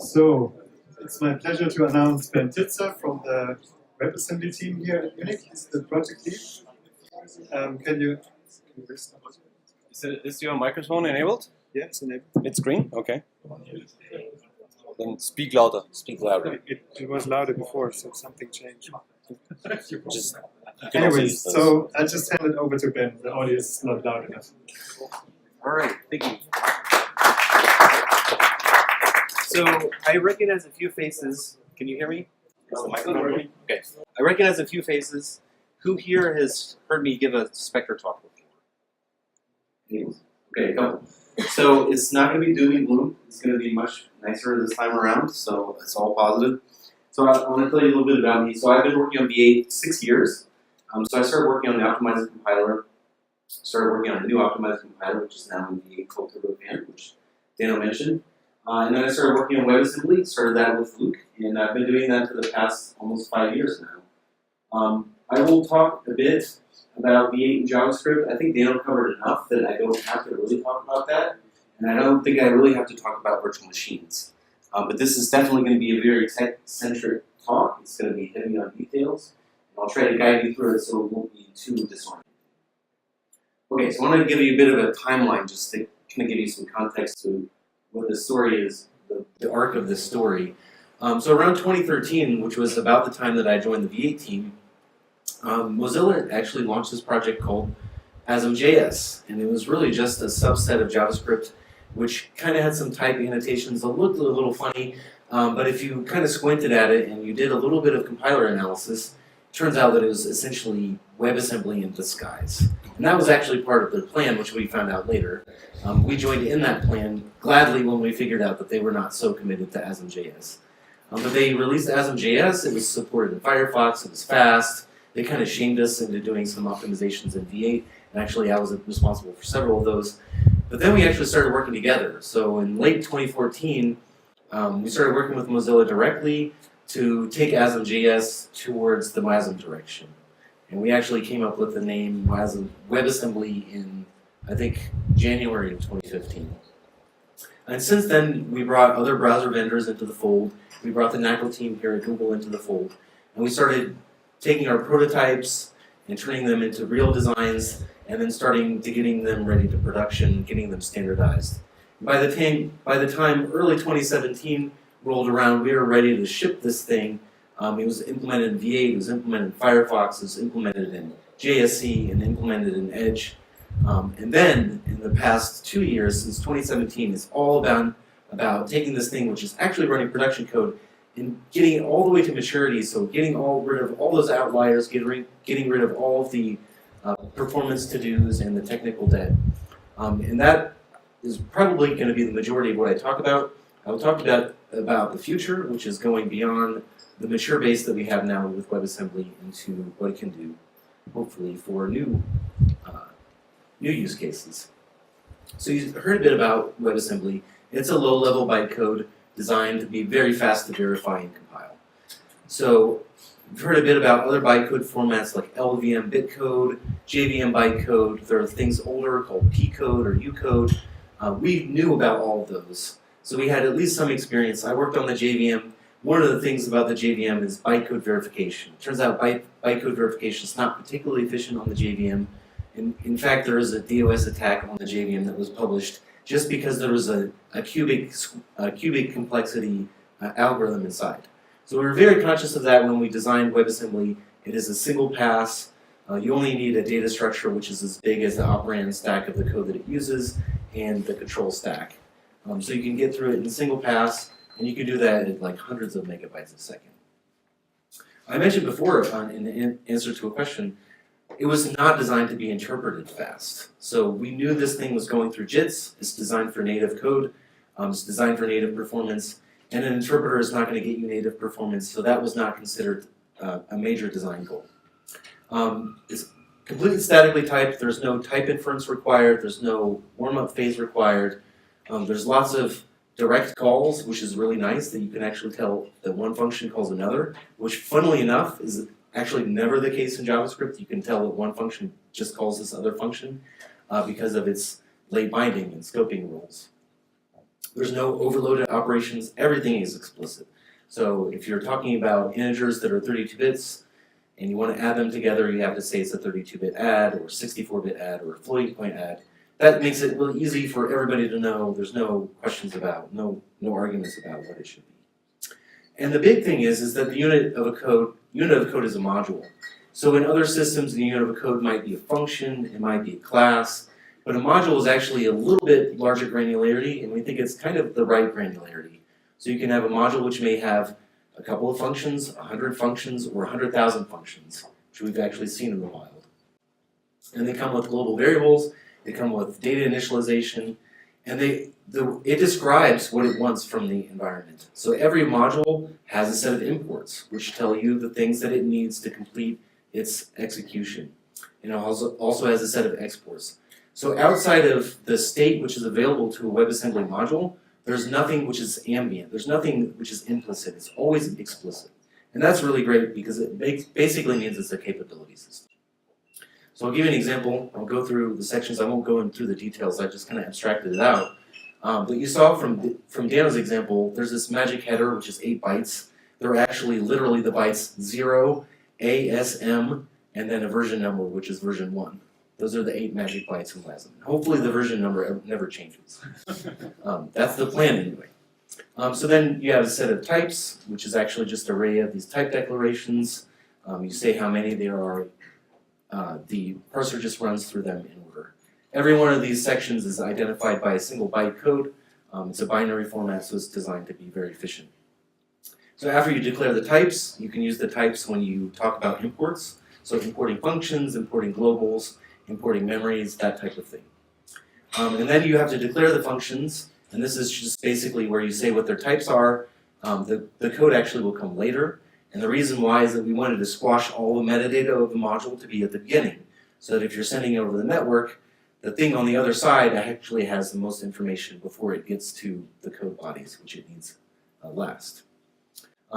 So, it's my pleasure to announce Ben Titzer from the WebAssembly team here at Munich. He's the project lead. Can you Is your microphone enabled? Yeah, it's enabled. It's green? Okay. Then speak louder. Speak louder. It was louder before, so something changed. Just, you can also use Anyways, those. so I'll just hand it over to Ben. The audio is not loud enough. All right, thank you. So I recognize a few faces. Can you hear me? Is the microphone working? Okay. I recognize a few faces. Who here has heard me give a Spectre talk before? Anyone? Okay, a couple. So it's not going to be doom and gloom. It's going to be much nicer this time around. So it's all positive. So I want to tell you a little bit about me. So I've been working on V8 6 years. So I started working on the optimized compiler. Started working on a new optimized compiler, which is now in V8 called Turbofan, which Dano mentioned. And then I started working on WebAssembly, started that with Luke, and I've been doing that for the past almost 5 years now. I will talk a bit about V8 and JavaScript. I think Dano covered enough that I don't have to really talk about that, and I don't think I really have to talk about virtual machines. But this is definitely going to be a very tech-centric talk. It's going to be heavy on details, and I'll try to guide you through it so it won't be too disorienting. Okay, so I want to give you a bit of a timeline just to kind of give you some context to what the story is, the arc of this story. So around 2013, which was about the time that I joined the V8 team, Mozilla actually launched this project called ASM.js, and it was really just a subset of JavaScript, which kind of had some type annotations that looked a little funny, but if you kind of squinted at it and you did a little bit of compiler analysis, it turns out that it was essentially WebAssembly in disguise. And that was actually part of their plan, which we found out later. We joined in that plan gladly when we figured out that they were not so committed to ASM.js. But they released ASM.js, it was supported in Firefox, it was fast. They kind of shamed us into doing some optimizations in V8, and actually I was responsible for several of those. But then we actually started working together. So in late 2014, we started working with Mozilla directly to take ASM.js towards the WASM direction. And we actually came up with the name WebAssembly in, I think, January of 2015. And since then, we brought other browser vendors into the fold. We brought the NACL team here at Google into the fold. And we started taking our prototypes and turning them into real designs, and then starting to getting them ready to production, getting them standardized. By the time early 2017 rolled around, we were ready to ship this thing. It was implemented in V8, it was implemented in Firefox, it was implemented in JSC, and implemented in Edge. And then, in the past 2 years, since 2017, it's all about taking this thing, which is actually running production code, and getting it all the way to maturity, so getting rid of all those outliers, getting rid of all of the performance to-dos and the technical debt. And that is probably going to be the majority of what I talk about. I will talk about the future, which is going beyond the mature base that we have now with WebAssembly into what it can do, hopefully, for new use cases. So you heard a bit about WebAssembly. It's a low-level bytecode designed to be very fast to verify and compile. So you've heard a bit about other bytecode formats like LVM bitcode, JVM bytecode. There are things older called P code or U code. We knew about all of those. So we had at least some experience. I worked on the JVM. One of the things about the JVM is bytecode verification. It turns out bytecode verification is not particularly efficient on the JVM. In fact, there is a DOS attack on the JVM that was published just because there was a cubic complexity algorithm inside. So we were very conscious of that when we designed WebAssembly. It is a single pass. You only need a data structure which is as big as the operand stack of the code that it uses and the control stack. So you can get through it in a single pass, and you can do that at like hundreds of megabytes a second. I mentioned before in answer to a question, it was not designed to be interpreted fast. So we knew this thing was going through JITs. It's designed for native code. It's designed for native performance. And an interpreter is not going to get you native performance, so that was not considered a major design goal. It's completely statically typed. There's no type inference required. There's no warm-up phase required. There's lots of direct calls, which is really nice that you can actually tell that one function calls another, which funnily enough is actually never the case in JavaScript. You can tell that one function just calls this other function because of its late binding and scoping rules. There's no overloaded operations. Everything is explicit. So if you're talking about integers that are 32 bits and you want to add them together, you have to say it's a 32-bit add or 64-bit add or a floating point add. That makes it really easy for everybody to know. There's no questions about, no arguments about what it should be. And the big thing is that the unit of code is a module. So in other systems, the unit of code might be a function, it might be a class, but a module is actually a little bit larger granularity, and we think it's kind of the right granularity. So you can have a module which may have a couple of functions, 100 functions, or 100,000 functions, which we've actually seen in the wild. And they come with global variables, they come with data initialization, and it describes what it wants from the environment. So every module has a set of imports, which tell you the things that it needs to complete its execution. And it also has a set of exports. So outside of the state which is available to a WebAssembly module, there's nothing which is ambient. There's nothing which is implicit. It's always explicit. And that's really great because it basically means it's a capability system. So I'll give you an example. I'll go through the sections. I won't go through the details. I just kind of abstracted it out. But you saw from Dano's example, there's this magic header, which is 8 bytes. They're actually literally the bytes 0, ASM, and then a version number, which is version 1. Those are the 8 magic bytes in WASM. Hopefully the version number never changes. That's the plan anyway. So then you have a set of types, which is actually just an array of these type declarations. You say how many there are. The parser just runs through them in order. Every one of these sections is identified by a single byte code. It's a binary format, so it's designed to be very efficient. So after you declare the types, you can use the types when you talk about imports. So importing functions, importing globals, importing memories, that type of thing. And then you have to declare the functions, and this is just basically where you say what their types are. The code actually will come later, and the reason why is that we wanted to squash all the metadata of the module to be at the beginning, so that if you're sending it over the network, the thing on the other side actually has the most information before it gets to the code bodies, which it needs last.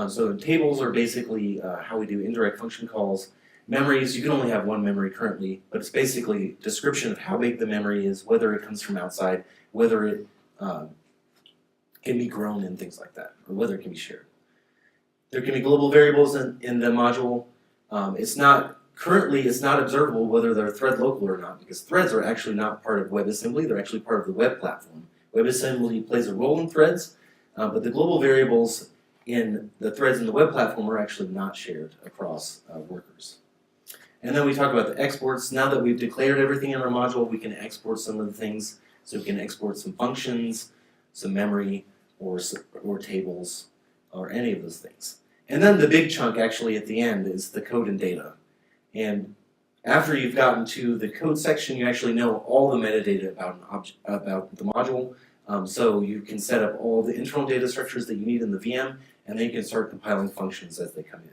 So tables are basically how we do indirect function calls. Memories, you can only have one memory currently, but it's basically a description of how big the memory is, whether it comes from outside, whether it can be grown and things like that, or whether it can be shared. There can be global variables in the module. Currently it's not observable whether they're thread local or not, because threads are actually not part of WebAssembly, they're actually part of the web platform. WebAssembly plays a role in threads, but the global variables in the threads in the web platform are actually not shared across workers. And then we talk about the exports. Now that we've declared everything in our module, we can export some of the things. So we can export some functions, some memory, or tables, or any of those things. And then the big chunk actually at the end is the code and data. And after you've gotten to the code section, you actually know all the metadata about the module. So you can set up all the internal data structures that you need in the VM, and then you can start compiling functions as they come in.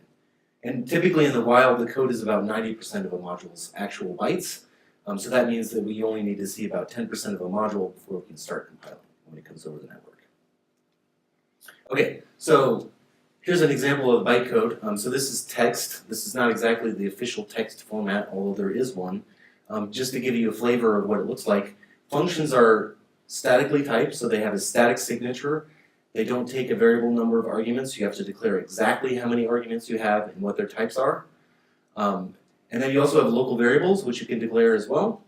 And typically in the wild, the code is about 90% of a module's actual bytes. So that means that we only need to see about 10% of a module before we can start compiling when it comes over the network. Okay, so here's an example of bytecode. So this is text. This is not exactly the official text format, although there is one. Just to give you a flavor of what it looks like, functions are statically typed, so they have a static signature. They don't take a variable number of arguments. You have to declare exactly how many arguments you have and what their types are. And then you also have local variables, which you can declare as well.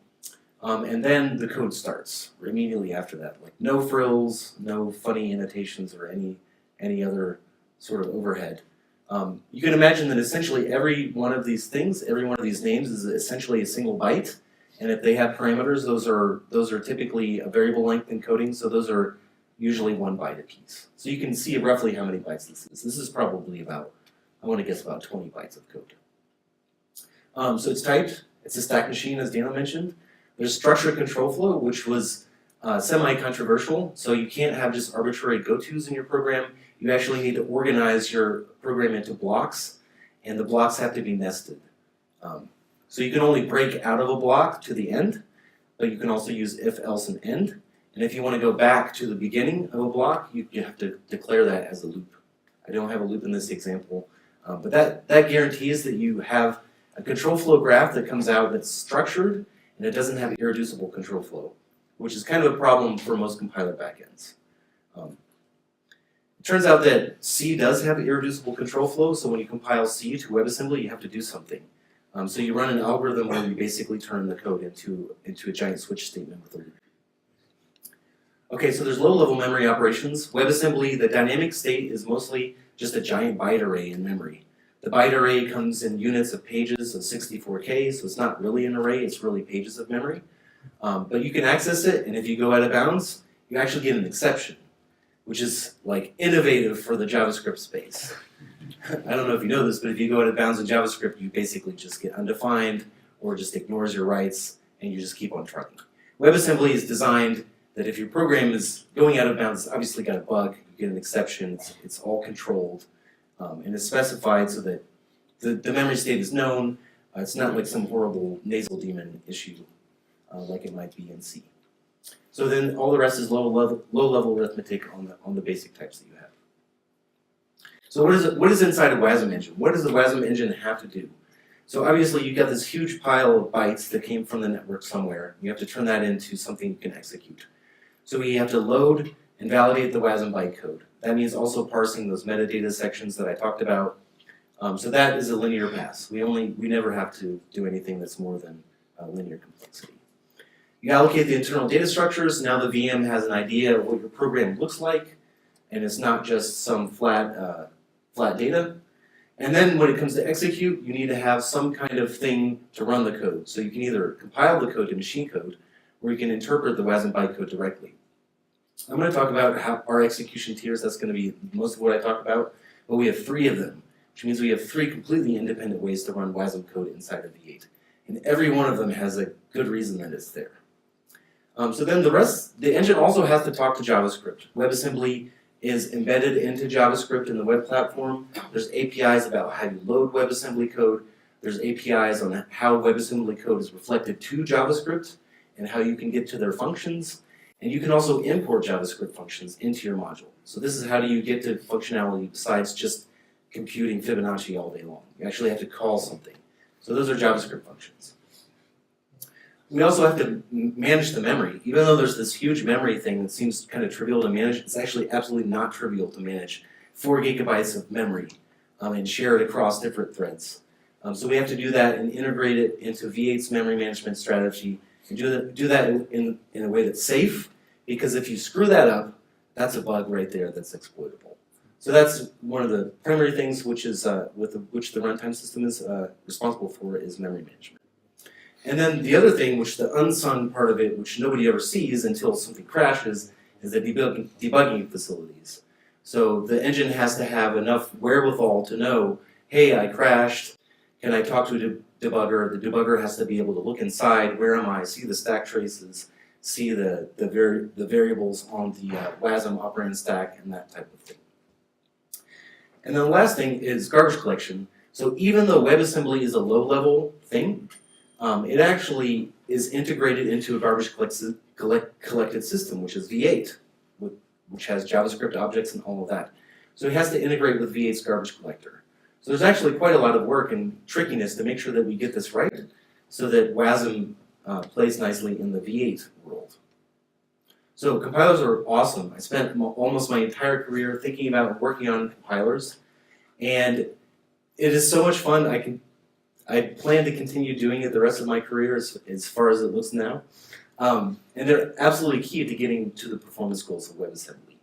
And then the code starts immediately after that. Like no frills, no funny annotations, or any other sort of overhead. You can imagine that essentially every one of these things, every one of these names is essentially a single byte. And if they have parameters, those are typically a variable length encoding, so those are usually 1 byte apiece. So you can see roughly how many bytes this is. This is probably about, I want to guess about 20 bytes of code. So it's typed, it's a stack machine as Dana mentioned. There's structured control flow, which was semi-controversial, so you can't have just arbitrary go-tos in your program. You actually need to organize your program into blocks, and the blocks have to be nested. So you can only break out of a block to the end, but you can also use if, else, and end. And if you want to go back to the beginning of a block, you have to declare that as a loop. I don't have a loop in this example, but that guarantees that you have a control flow graph that comes out that's structured, and it doesn't have irreducible control flow, which is kind of a problem for most compiler backends. It turns out that C does have irreducible control flow, so when you compile C to WebAssembly, you have to do something. So you run an algorithm where you basically turn the code into a giant switch statement with a loop. Okay, so there's low-level memory operations. WebAssembly, the dynamic state is mostly just a giant byte array in memory. The byte array comes in units of pages of 64K, so it's not really an array, it's really pages of memory. But you can access it, and if you go out of bounds, you actually get an exception, which is like innovative for the JavaScript space. I don't know if you know this, but if you go out of bounds in JavaScript, you basically just get undefined or just ignores your rights, and you just keep on trucking. WebAssembly is designed that if your program is going out of bounds, it's obviously got a bug, you get an exception, it's all controlled, and it's specified so that the memory state is known. It's not like some horrible nasal demon issue like it might be in C. So then all the rest is low-level arithmetic on the basic types that you have. So what is inside a WASM engine? What does the WASM engine have to do? So obviously you've got this huge pile of bytes that came from the network somewhere. You have to turn that into something you can execute. So we have to load and validate the WASM bytecode. That means also parsing those metadata sections that I talked about. So that is a linear pass. We never have to do anything that's more than linear complexity. You allocate the internal data structures. Now the VM has an idea of what your program looks like, and it's not just some flat data. And then when it comes to execute, you need to have some kind of thing to run the code. So you can either compile the code to machine code, or you can interpret the WASM bytecode directly. I'm going to talk about how our execution tiers. That's going to be most of what I talk about. But we have 3 of them, which means we have 3 completely independent ways to run WASM code inside of V8. And every one of them has a good reason that it's there. So then the engine also has to talk to JavaScript. WebAssembly is embedded into JavaScript in the web platform. There's APIs about how you load WebAssembly code. There's APIs on how WebAssembly code is reflected to JavaScript and how you can get to their functions. And you can also import JavaScript functions into your module. So this is how do you get to functionality besides just computing Fibonacci all day long. You actually have to call something. So those are JavaScript functions. We also have to manage the memory. Even though there's this huge memory thing that seems kind of trivial to manage, it's actually absolutely not trivial to manage 4 gigabytes of memory and share it across different threads. So we have to do that and integrate it into V8's memory management strategy and do that in a way that's safe, because if you screw that up, that's a bug right there that's exploitable. So that's one of the primary things which is which the runtime system is responsible for is memory management. And then the other thing, which the unsung part of it, which nobody ever sees until something crashes, is the debugging facilities. So the engine has to have enough wherewithal to know, hey, I crashed, can I talk to a debugger? The debugger has to be able to look inside, where am I, see the stack traces, see the variables on the WASM operating stack, and that type of thing. And then the last thing is garbage collection. So even though WebAssembly is a low-level thing, it actually is integrated into a garbage collected system, which is V8, which has JavaScript objects and all of that. So it has to integrate with V8's garbage collector. So there's actually quite a lot of work and trickiness to make sure that we get this right, so that WASM plays nicely in the V8 world. So compilers are awesome. I spent almost my entire career thinking about working on compilers, and it is so much fun. I plan to continue doing it the rest of my career as far as it looks now. And they're absolutely key to getting to the performance goals of WebAssembly.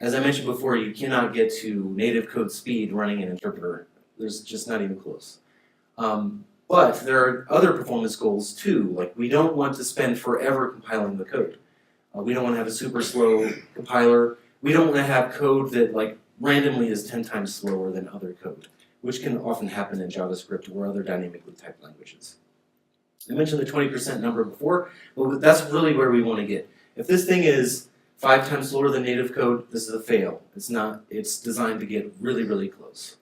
As I mentioned before, you cannot get to native code speed running an interpreter. There's just not even close. But there are other performance goals too, like we don't want to spend forever compiling the code. We don't want to have a super slow compiler. We don't want to have code that like randomly is 10 times slower than other code, which can often happen in JavaScript or other dynamically typed languages. I mentioned the 20% number before, but that's really where we want to get. If this thing is 5 times slower than native code, this is a fail. It's not. It's designed to get really, really close.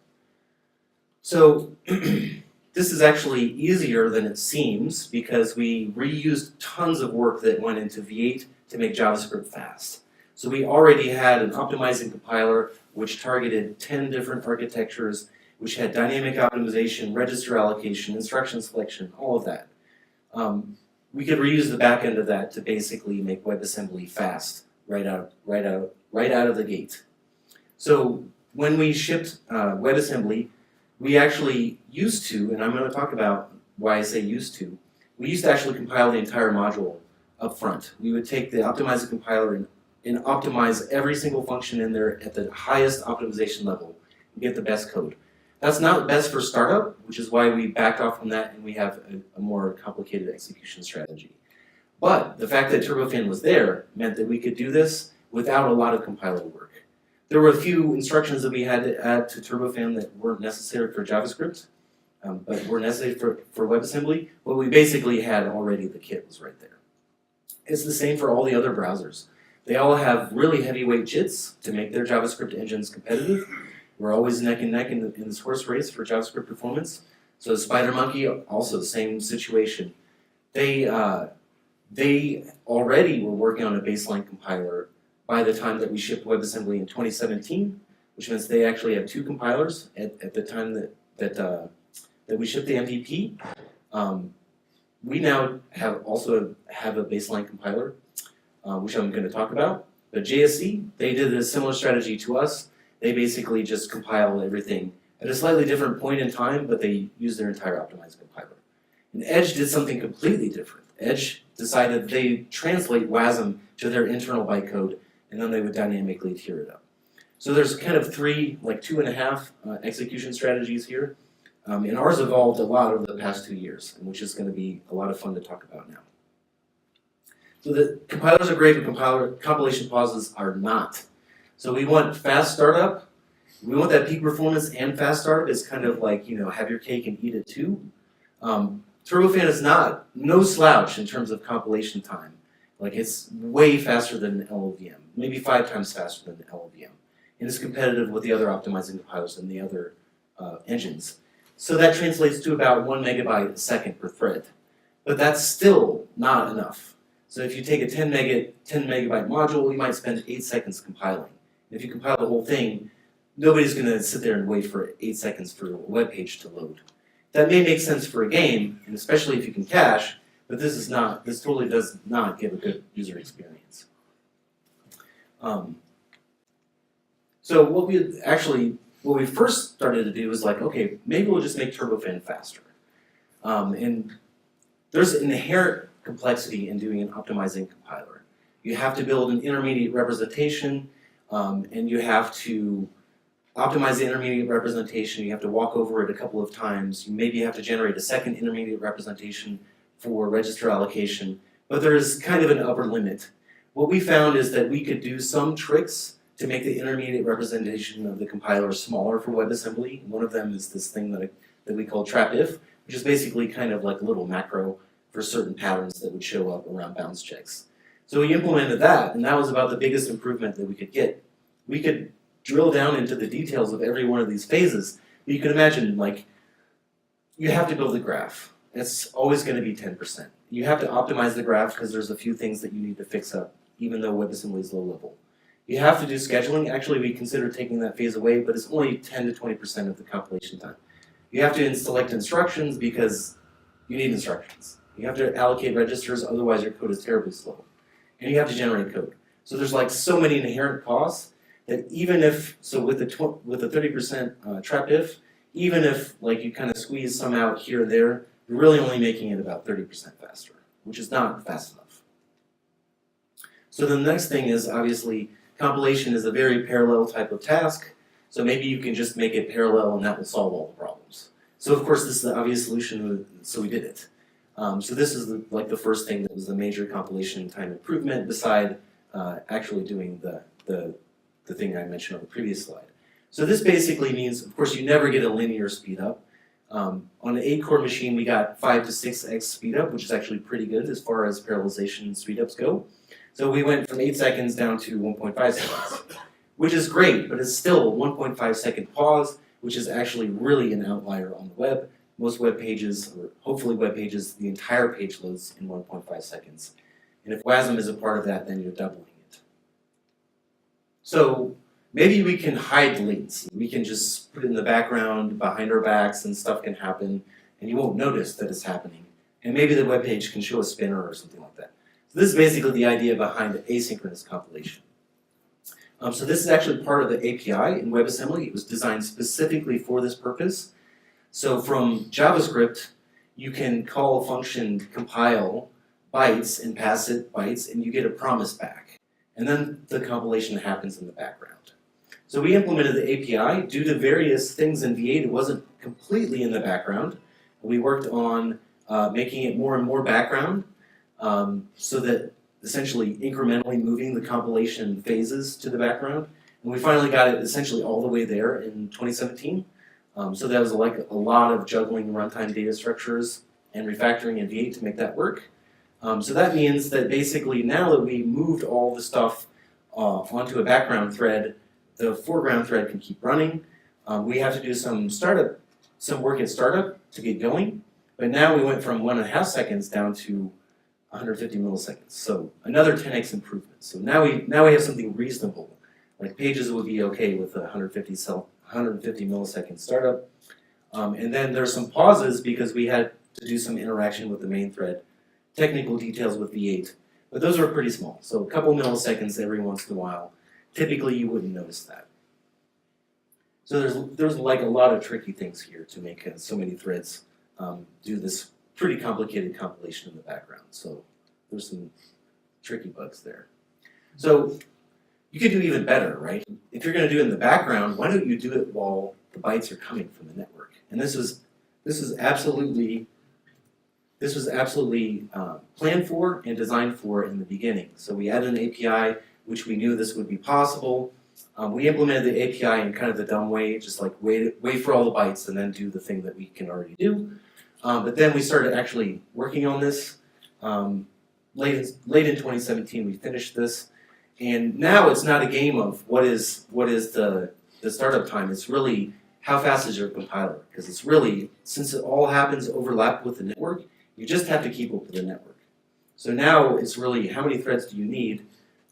So this is actually easier than it seems because we reused tons of work that went into V8 to make JavaScript fast. So we already had an optimizing compiler which targeted 10 different architectures, which had dynamic optimization, register allocation, instruction selection, all of that. We could reuse the back end of that to basically make WebAssembly fast right out right out of the gate. So when we shipped WebAssembly, we actually used to, and I'm going to talk about why I say used to, we used to actually compile the entire module up front. We would take the optimizer compiler and optimize every single function in there at the highest optimization level and get the best code. That's not best for startup, which is why we backed off from that and we have a more complicated execution strategy. But the fact that Turbofan was there meant that we could do this without a lot of compiler work. There were a few instructions that we had to add to Turbofan that weren't necessary for JavaScript, but were necessary for WebAssembly. What we basically had already, the kit was right there. It's the same for all the other browsers. They all have really heavyweight JITs to make their JavaScript engines competitive. We're always neck and neck in this horse race for JavaScript performance. So Spidermonkey, also same situation. They already were working on a baseline compiler by the time that we shipped WebAssembly in 2017, which means they actually have 2 compilers at the time that we shipped the MVP. We now also have a baseline compiler, which I'm going to talk about. But JSC, they did a similar strategy to us. They basically just compile everything at a slightly different point in time, but they use their entire optimized compiler. And Edge did something completely different. Edge decided they translate WASM to their internal bytecode, and then they would dynamically tier it up. So there's kind of 3, like 2.5 execution strategies here. And ours evolved a lot over the past 2 years, which is going to be a lot of fun to talk about now. So the compilers are great, but compilation pauses are not. So we want fast startup. We want that peak performance and fast startup is kind of like, have your cake and eat it too. Turbofan is no slouch in terms of compilation time. Like it's way faster than LLVM, maybe 5 times faster than LLVM. And it's competitive with the other optimizing compilers and the other engines. So that translates to about 1 megabyte a second per thread. But that's still not enough. So if you take a 10 megabyte module, you might spend 8 seconds compiling. If you compile the whole thing, nobody's going to sit there and wait for 8 seconds for a web page to load. That may make sense for a game, and especially if you can cache, but this totally does not give a good user experience. So what we first started to do was like, okay, maybe we'll just make Turbofan faster. And there's an inherent complexity in doing an optimizing compiler. You have to build an intermediate representation, and you have to optimize the intermediate representation. You have to walk over it a couple of times. You maybe have to generate a second intermediate representation for register allocation, but there is kind of an upper limit. What we found is that we could do some tricks to make the intermediate representation of the compiler smaller for WebAssembly. One of them is this thing that we call trap-if, which is basically kind of like a little macro for certain patterns that would show up around bounds checks. So we implemented that, and that was about the biggest improvement that we could get. We could drill down into the details of every one of these phases. But you can imagine, like, you have to build a graph. It's always going to be 10%. You have to optimize the graph because there's a few things that you need to fix up, even though WebAssembly is low level. You have to do scheduling. Actually, we consider taking that phase away, but it's only 10 to 20% of the compilation time. You have to select instructions because you need instructions. You have to allocate registers, otherwise your code is terribly slow. And you have to generate code. So there's like so many inherent costs that even if, so with the 30% trap if, even if like you kind of squeeze some out here and there, you're really only making it about 30% faster, which is not fast enough. So the next thing is obviously compilation is a very parallel type of task. So maybe you can just make it parallel and that will solve all the problems. So of course this is the obvious solution, so we did it. So this is the first thing that was the major compilation time improvement beside actually doing the thing I mentioned on the previous slide. So this basically means, of course, you never get a linear speed up. On an 8-core machine, we got 5 to 6x speed up, which is actually pretty good as far as parallelization speed ups go. So we went from 8 seconds down to 1.5 seconds, which is great, but it's still a 1.5 second pause, which is actually really an outlier on the web. Most web pages, or hopefully web pages, the entire page loads in 1.5 seconds. And if WASM is a part of that, then you're doubling it. So maybe we can hide latency. We can just put it in the background, behind our backs, and stuff can happen, and you won't notice that it's happening. And maybe the web page can show a spinner or something like that. So this is basically the idea behind asynchronous compilation. So this is actually part of the API in WebAssembly. It was designed specifically for this purpose. So from JavaScript, you can call a function compile bytes and pass it bytes, and you get a promise back. And then the compilation happens in the background. So we implemented the API. Due to various things in V8, it wasn't completely in the background. We worked on making it more and more background so that essentially incrementally moving the compilation phases to the background. And we finally got it essentially all the way there in 2017. So that was like a lot of juggling runtime data structures and refactoring in V8 to make that work. So that means that basically now that we moved all the stuff onto a background thread, the foreground thread can keep running. We have to do some work at startup to get going. But now we went from 1.5 seconds down to 150 milliseconds. So another 10x improvement. So now we have something reasonable. Like Pages would be okay with a 150 millisecond startup. And then there's some pauses because we had to do some interaction with the main thread, technical details with V8. But those are pretty small. So a couple milliseconds every once in a while. Typically you wouldn't notice that. So there's like a lot of tricky things here to make so many threads do this pretty complicated compilation in the background. So there's some tricky bugs there. So you could do even better, right? If you're going to do it in the background, why don't you do it while the bytes are coming from the network? And this was absolutely planned for and designed for in the beginning. So we added an API, which we knew this would be possible. We implemented the API in kind of the dumb way, just like wait for all the bytes and then do the thing that we can already do. But then we started actually working on this. Late in 2017, we finished this. And now it's not a game of what is the startup time. It's really how fast is your compiler. Because it's really, since it all happens overlapped with the network, you just have to keep up with the network. So now it's really how many threads do you need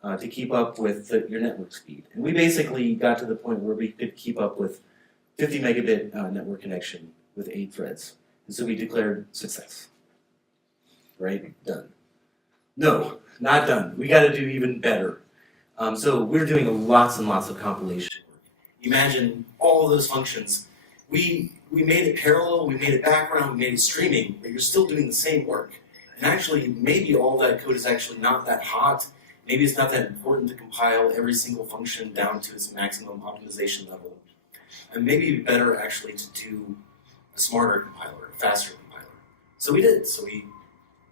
to keep up with your network speed. And we basically got to the point where we could keep up with 50 megabit network connection with 8 threads. And so we declared success. Right? Done. No, not done. We got to do even better. So we're doing lots and lots of compilation work. Imagine all those functions. We made it parallel, we made it background, we made it streaming, but you're still doing the same work. And actually, maybe all that code is actually not that hot. Maybe it's not that important to compile every single function down to its maximum optimization level. And maybe it'd be better actually to do a smarter compiler, a faster compiler. So we did. So we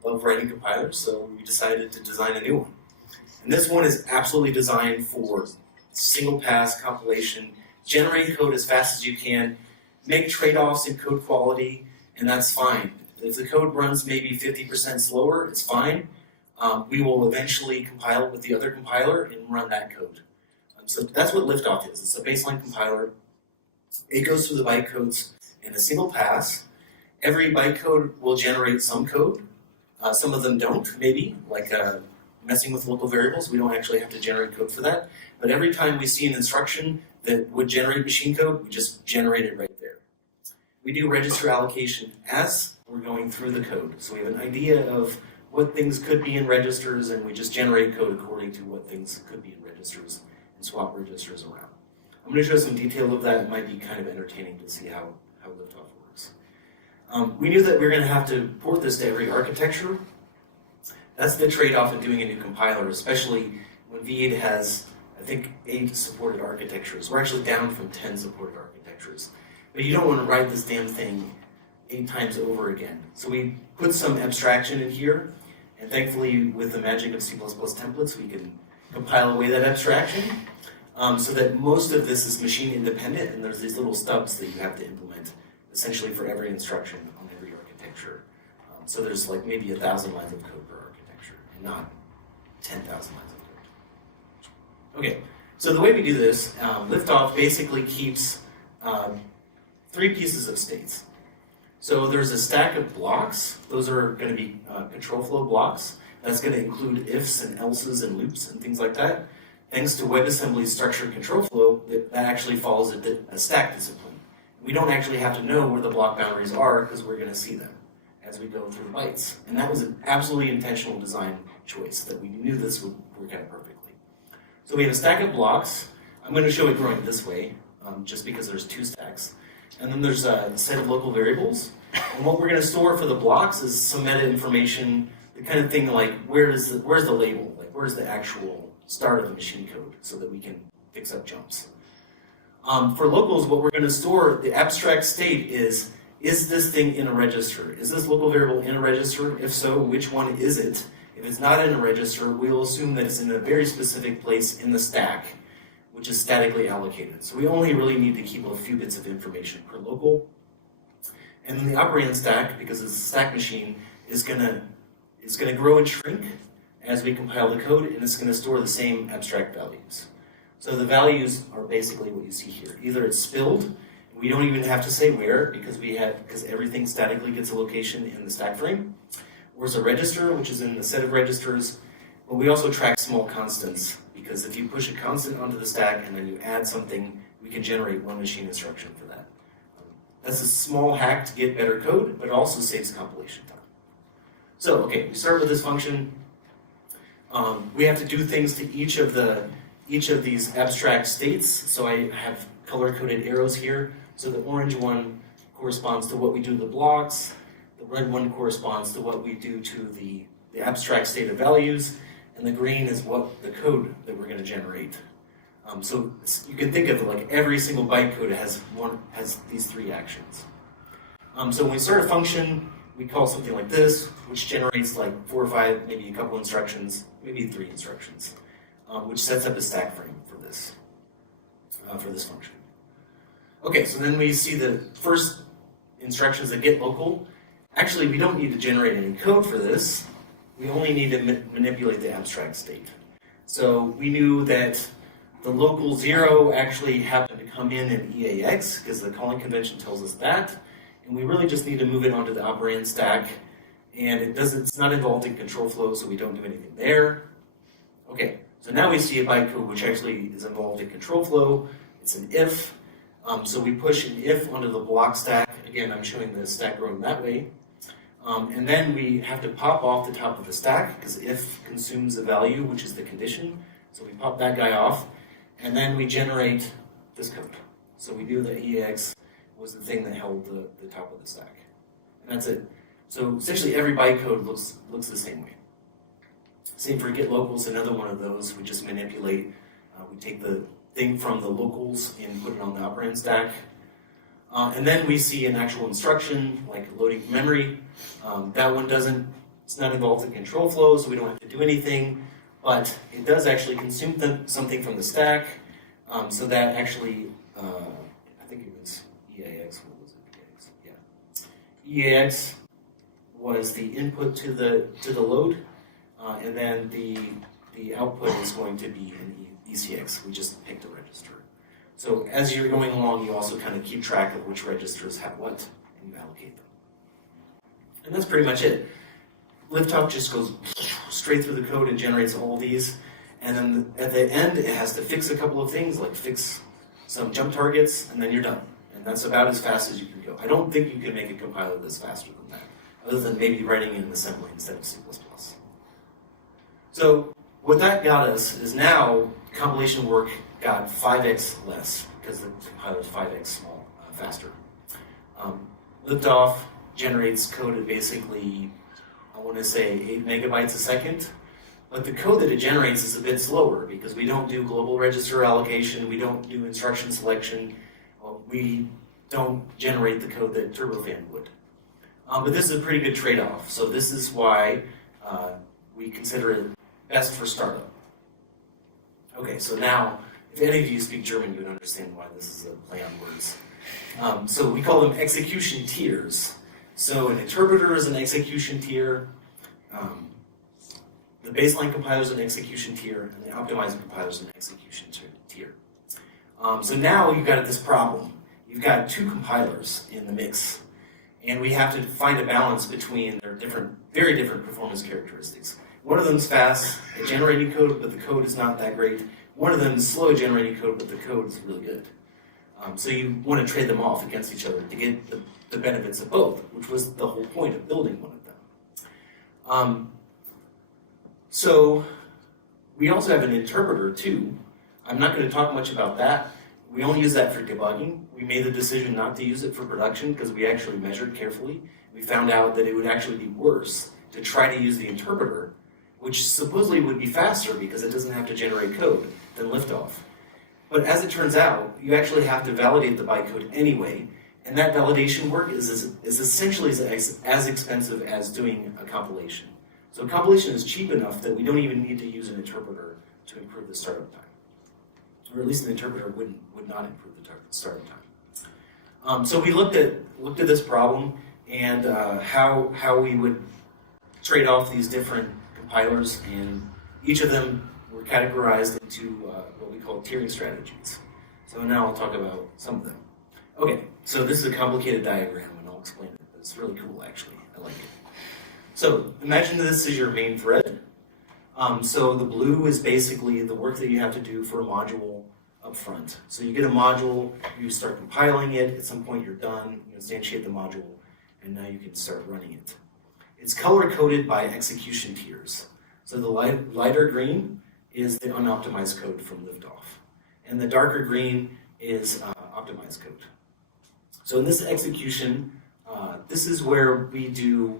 love writing compilers, so we decided to design a new one. And this one is absolutely designed for single pass compilation, generate code as fast as you can, make trade-offs in code quality, and that's fine. If the code runs maybe 50% slower, it's fine. We will eventually compile with the other compiler and run that code. So that's what liftoff is. It's a baseline compiler. It goes through the bytecodes in a single pass. Every bytecode will generate some code. Some of them don't, maybe, like messing with local variables. We don't actually have to generate code for that. But every time we see an instruction that would generate machine code, we just generate it right there. We do register allocation as we're going through the code. So we have an idea of what things could be in registers, and we just generate code according to what things could be in registers and swap registers around. I'm going to show some detail of that. It might be kind of entertaining to see how liftoff works. We knew that we were going to have to port this to every architecture. That's the trade-off in doing a new compiler, especially when V8 has, I think, 8 supported architectures. We're actually down from 10 supported architectures. But you don't want to write this damn thing 8 times over again. So we put some abstraction in here, and thankfully with the magic of C++ templates, we can compile away that abstraction so that most of this is machine independent, and there's these little stubs that you have to implement essentially for every instruction on every architecture. So there's like maybe 1,000 lines of code per architecture, and not 10,000 lines of code. Okay, so the way we do this, liftoff basically keeps 3 pieces of states. So there's a stack of blocks. Those are going to be control flow blocks. That's going to include ifs and elses and loops and things like that. Thanks to WebAssembly's structured control flow, that actually follows a stack discipline. We don't actually have to know where the block boundaries are because we're going to see them as we go through the bytes. And that was an absolutely intentional design choice, that we knew this would work out perfectly. So we have a stack of blocks. I'm going to show it growing this way, just because there's two stacks. And then there's a set of local variables. And what we're going to store for the blocks is some meta information, the kind of thing like where's the label, like where's the actual start of the machine code, so that we can fix up jumps. For locals, what we're going to store, the abstract state is this thing in a register? Is this local variable in a register? If so, which one is it? If it's not in a register, we'll assume that it's in a very specific place in the stack, which is statically allocated. So we only really need to keep a few bits of information per local. And then the operand stack, because it's a stack machine, is gonna grow and shrink as we compile the code, and it's gonna store the same abstract values. So the values are basically what you see here. Either it's spilled, we don't even have to say where, because everything statically gets a location in the stack frame, or it's a register, which is in the set of registers. But we also track small constants, because if you push a constant onto the stack and then you add something, we can generate one machine instruction for that. That's a small hack to get better code, but it also saves compilation time. So, okay, we start with this function. We have to do things to each of these abstract states. So I have color-coded arrows here. So the orange one corresponds to what we do to the blocks. The red one corresponds to what we do to the abstract state of values. And the green is what the code that we're going to generate. So you can think of it like every single byte code has these three actions. So when we start a function, we call something like this, which generates like 4 or 5, maybe a couple instructions, maybe 3 instructions, which sets up a stack frame for this function. Okay, so then we see the first instructions that get local. Actually, we don't need to generate any code for this. We only need to manipulate the abstract state. So we knew that the local 0 actually happened to come in EAX, because the calling convention tells us that. And we really just need to move it onto the operand stack. And it's not involved in control flow, so we don't do anything there. Okay, so now we see a bytecode which actually is involved in control flow. It's an if. So we push an if onto the block stack. Again, I'm showing the stack growing that way. And then we have to pop off the top of the stack, because if consumes a value, which is the condition. So we pop that guy off, and then we generate this code. So we do the EAX was the thing that held the top of the stack. And that's it. So essentially every bytecode looks the same way. Same for get locals, another one of those. We just manipulate, we take the thing from the locals and put it on the operand stack. And then we see an actual instruction, like loading memory. That one it's not involved in control flow, so we don't have to do anything, but it does actually consume something from the stack. So that actually, I think it was EAX, what was it? Yeah. EAX was the input to the load, and then the output is going to be an ECX. We just picked a register. So as you're going along, you also kind of keep track of which registers have what, and you allocate them. And that's pretty much it. Liftoff just goes straight through the code and generates all these. And then at the end, it has to fix a couple of things, like fix some jump targets, and then you're done. And that's about as fast as you can go. I don't think you can make a compiler that's faster than that, other than maybe writing in assembly instead of C++. So what that got us is now compilation work got 5x less, because the compiler is 5x faster. Liftoff generates code at basically, I want to say 8 megabytes a second. But the code that it generates is a bit slower, because we don't do global register allocation, we don't do instruction selection, we don't generate the code that Turbofan would. But this is a pretty good trade-off. So this is why we consider it best for startup. Okay, so now, if any of you speak German, you would understand why this is a play on words. So we call them execution tiers. So an interpreter is an execution tier, the baseline compiler is an execution tier, and the optimizing compiler is an execution tier. So now you've got this problem. You've got 2 compilers in the mix, and we have to find a balance between their very different performance characteristics. One of them is fast at generating code, but the code is not that great. One of them is slow at generating code, but the code is really good. So you want to trade them off against each other to get the benefits of both, which was the whole point of building one of them. So We also have an interpreter too. I'm not going to talk much about that. We only use that for debugging. We made the decision not to use it for production because we actually measured carefully. We found out that it would actually be worse to try to use the interpreter, which supposedly would be faster because it doesn't have to generate code, than liftoff. But as it turns out, you actually have to validate the bytecode anyway, and that validation work is essentially as expensive as doing a compilation. So compilation is cheap enough that we don't even need to use an interpreter to improve the startup time. Or at least an interpreter would not improve the startup time. So we looked at this problem and how we would trade off these different compilers, and each of them were categorized into what we call tiering strategies. So now I'll talk about some of them. Okay, so this is a complicated diagram, and I'll explain it. It's really cool, actually. I like it. So imagine this is your main thread. So the blue is basically the work that you have to do for a module up front. So you get a module, you start compiling it, at some point you're done, you instantiate the module, and now you can start running it. It's color-coded by execution tiers. So the lighter green is the unoptimized code from liftoff, and the darker green is optimized code. So in this execution, this is where we do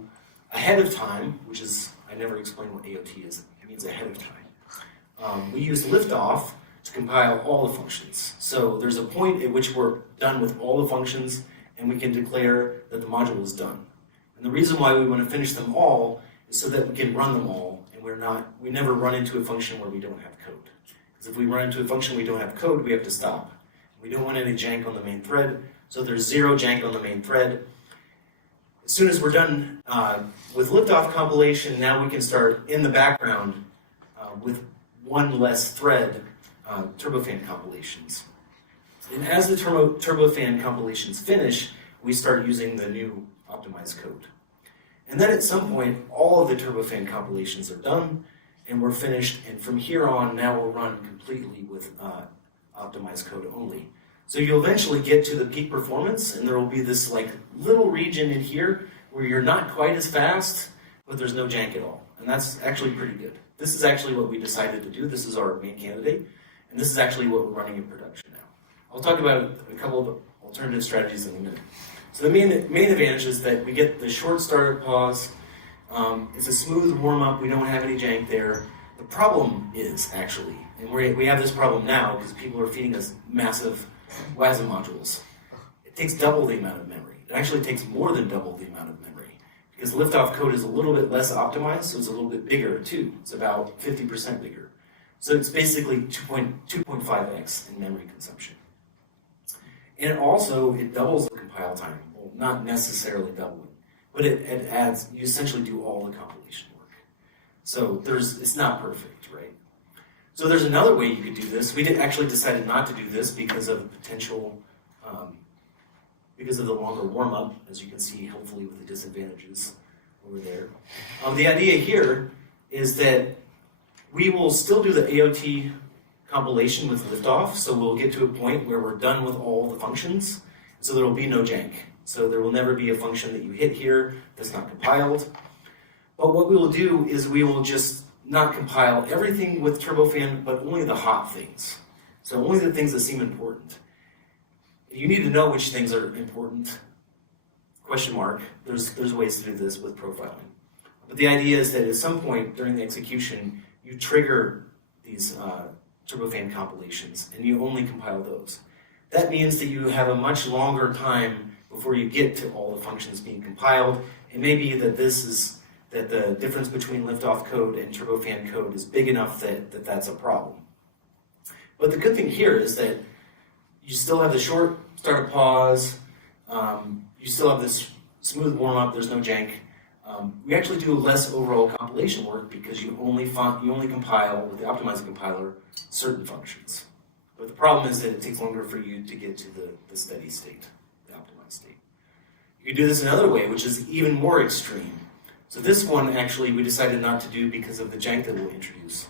ahead of time, which is, I never explained what AOT is. It means ahead of time. We use liftoff to compile all the functions. So there's a point at which we're done with all the functions, and we can declare that the module is done. And the reason why we want to finish them all is so that we can run them all, and we never run into a function where we don't have code. Because if we run into a function we don't have code, we have to stop. We don't want any jank on the main thread, so there's zero jank on the main thread. As soon as we're done with liftoff compilation, now we can start in the background with one less thread turbofan compilations. And as the turbofan compilations finish, we start using the new optimized code. And then at some point, all of the turbofan compilations are done, and we're finished, and from here on, now we'll run completely with optimized code only. So you'll eventually get to the peak performance, and there will be this like little region in here where you're not quite as fast, but there's no jank at all. And that's actually pretty good. This is actually what we decided to do. This is our main candidate, and this is actually what we're running in production now. I'll talk about a couple of alternative strategies in a minute. So the main advantage is that we get the short startup pause. It's a smooth warm-up. We don't have any jank there. The problem is actually, and we have this problem now because people are feeding us massive WASM modules. It takes double the amount of memory. It actually takes more than double the amount of memory because liftoff code is a little bit less optimized, so it's a little bit bigger too. It's about 50% bigger. So it's basically 2.5x in memory consumption. And it doubles the compile time. Well, not necessarily doubling, but it adds, you essentially do all the compilation work. So it's not perfect, right? So there's another way you could do this. We actually decided not to do this because of the potential, because of the longer warm-up, as you can see, hopefully with the disadvantages over there. The idea here is that we will still do the AOT compilation with liftoff, so we'll get to a point where we're done with all the functions, so there will be no jank. So there will never be a function that you hit here that's not compiled. But what we will do is we will just not compile everything with turbofan, but only the hot things. So only the things that seem important. You need to know which things are important. Question mark. There's ways to do this with profiling. But the idea is that at some point during the execution, you trigger these turbofan compilations, and you only compile those. That means that you have a much longer time before you get to all the functions being compiled, and maybe that the difference between liftoff code and turbofan code is big enough that that's a problem. But the good thing here is that you still have the short startup pause, you still have this smooth warm-up, there's no jank. We actually do less overall compilation work because you only compile with the optimized compiler certain functions. But the problem is that it takes longer for you to get to the steady state, the optimized state. You can do this another way, which is even more extreme. So this one, actually, we decided not to do because of the jank that we'll introduce.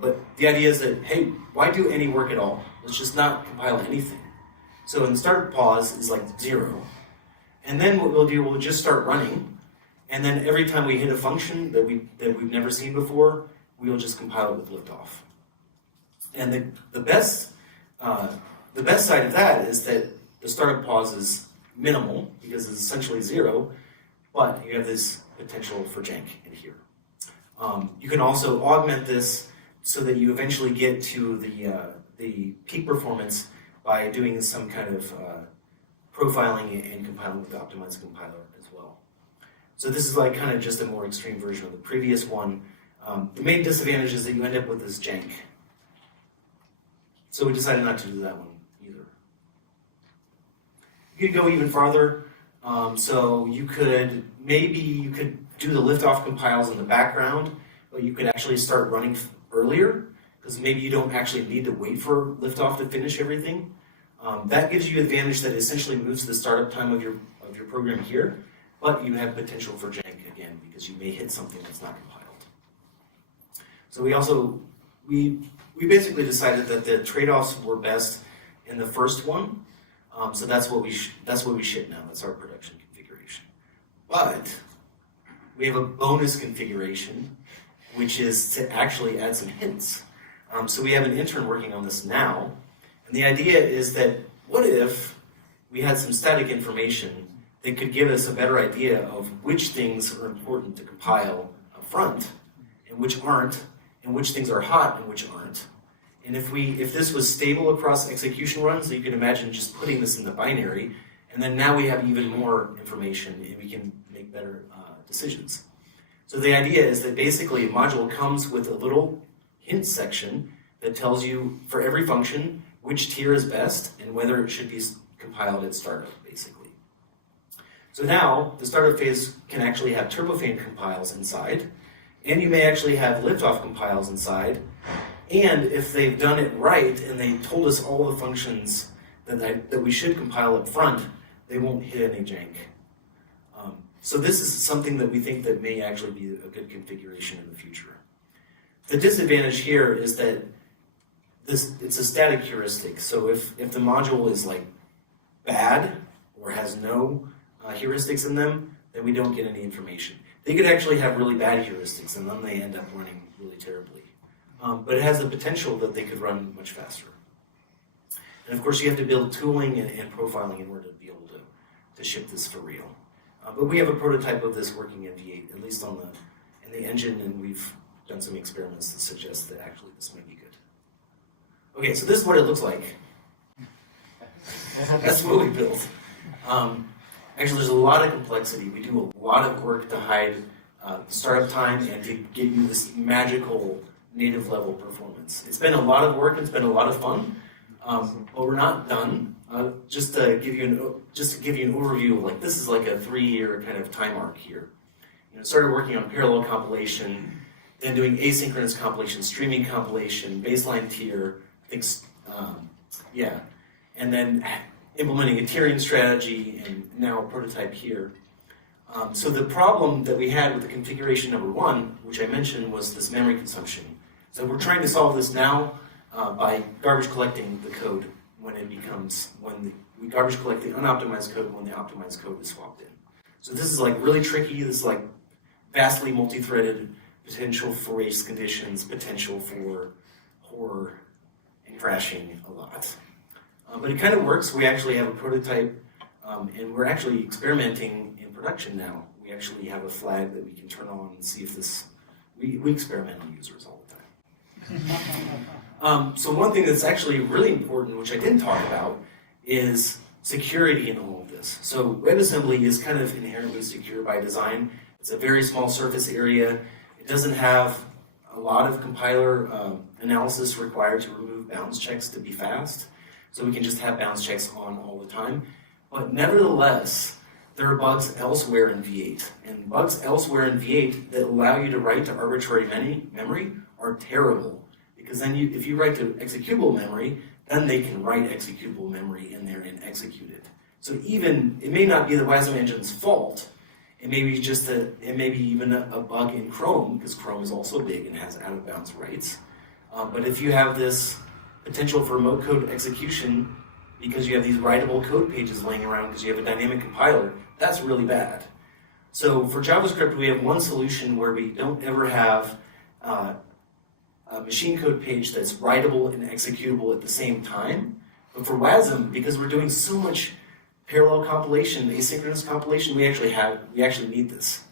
But the idea is that, hey, why do any work at all? Let's just not compile anything. So in the start pause is like 0. And then what we'll do, we'll just start running. And then every time we hit a function that we've never seen before, we'll just compile it with liftoff. And the best side of that is that the startup pause is minimal because it's essentially 0, but you have this potential for jank in here. You can also augment this so that you eventually get to the peak performance by doing some kind of profiling and compiling with the optimized compiler as well. So this is like kind of just a more extreme version of the previous one. The main disadvantage is that you end up with this jank. So we decided not to do that one either. You could go even farther. So you could do the liftoff compiles in the background, but you could actually start running earlier, because maybe you don't actually need to wait for liftoff to finish everything. That gives you advantage that essentially moves the startup time of your program here, but you have potential for jank again, because you may hit something that's not compiled. So we basically decided that the trade-offs were best in the first one. So that's what we ship now. That's our production configuration. But we have a bonus configuration, which is to actually add some hints. So we have an intern working on this now. And the idea is that what if we had some static information that could give us a better idea of which things are important to compile up front and which aren't, and which things are hot and which aren't. And if this was stable across execution runs, so you can imagine just putting this in the binary, and then now we have even more information and we can make better decisions. So the idea is that basically a module comes with a little hint section that tells you for every function which tier is best and whether it should be compiled at startup, basically. So now the startup phase can actually have turbofan compiles inside, and you may actually have liftoff compiles inside. And if they've done it right and they told us all the functions that we should compile up front, they won't hit any jank. So this is something that we think that may actually be a good configuration in the future. The disadvantage here is that it's a static heuristic. So if the module is like bad or has no heuristics in them, then we don't get any information. They could actually have really bad heuristics, and then they end up running really terribly. But it has the potential that they could run much faster. And of course, you have to build tooling and profiling in order to be able to ship this for real. But we have a prototype of this working in V8, at least in the engine, and we've done some experiments that suggest that actually this might be good. Okay, so this is what it looks like. That's what we built. Actually, there's a lot of complexity. We do a lot of work to hide startup time and to give you this magical native level performance. It's been a lot of work. It's been a lot of fun, but we're not done. Just to give you an overview of this is like a 3-year kind of time arc here. Started working on parallel compilation, then doing asynchronous compilation, streaming compilation, baseline tier, and then implementing a tiering strategy, and now a prototype here. So the problem that we had with the configuration number 1, which I mentioned, was this memory consumption. So we're trying to solve this now by garbage collecting the code we garbage collect the unoptimized code when the optimized code is swapped in. So this is really tricky. This is vastly multi-threaded, potential for race conditions, potential for horror and crashing a lot. But it kind of works. We actually have a prototype, and we're actually experimenting in production now. We actually have a flag that we can turn on and see if this. We experiment on users all the time. So one thing that's actually really important, which I didn't talk about, is security in all of this. So WebAssembly is kind of inherently secure by design. It's a very small surface area. It doesn't have a lot of compiler analysis required to remove bounds checks to be fast. So we can just have bounds checks on all the time. But nevertheless, there are bugs elsewhere in V8. And bugs elsewhere in V8 that allow you to write to arbitrary memory are terrible. Because then if you write to executable memory, then they can write executable memory in there and execute it. So it may not be the WASM engine's fault. It may be even a bug in Chrome, because Chrome is also big and has out-of-bounds writes. But if you have this potential for remote code execution because you have these writable code pages laying around because you have a dynamic compiler, that's really bad. So for JavaScript, we have one solution where we don't ever have machine code page that's writable and executable at the same time. But for WASM, because we're doing so much parallel compilation, asynchronous compilation, we actually need this.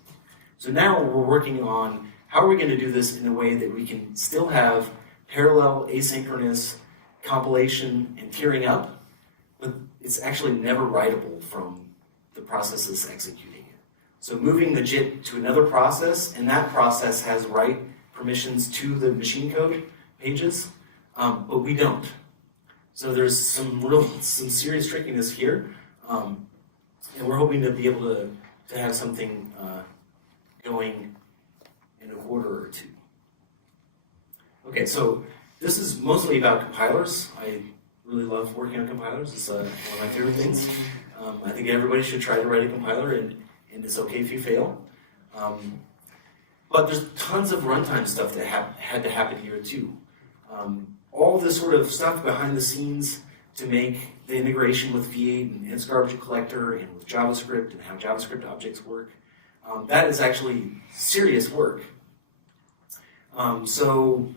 So now we're working on how are we going to do this in a way that we can still have parallel asynchronous compilation and tearing up, but it's actually never writable from the processes executing it. So moving the JIT to another process, and that process has write permissions to the machine code pages, but we don't. So there's some serious trickiness here, and we're hoping to be able to have something going in a quarter or two. Okay, so this is mostly about compilers. I really love working on compilers. It's one of my favorite things. I think everybody should try to write a compiler, and it's okay if you fail. But there's tons of runtime stuff that had to happen here too. All this sort of stuff behind the scenes to make the integration with V8 and its garbage collector and with JavaScript and how JavaScript objects work. That is actually serious work. So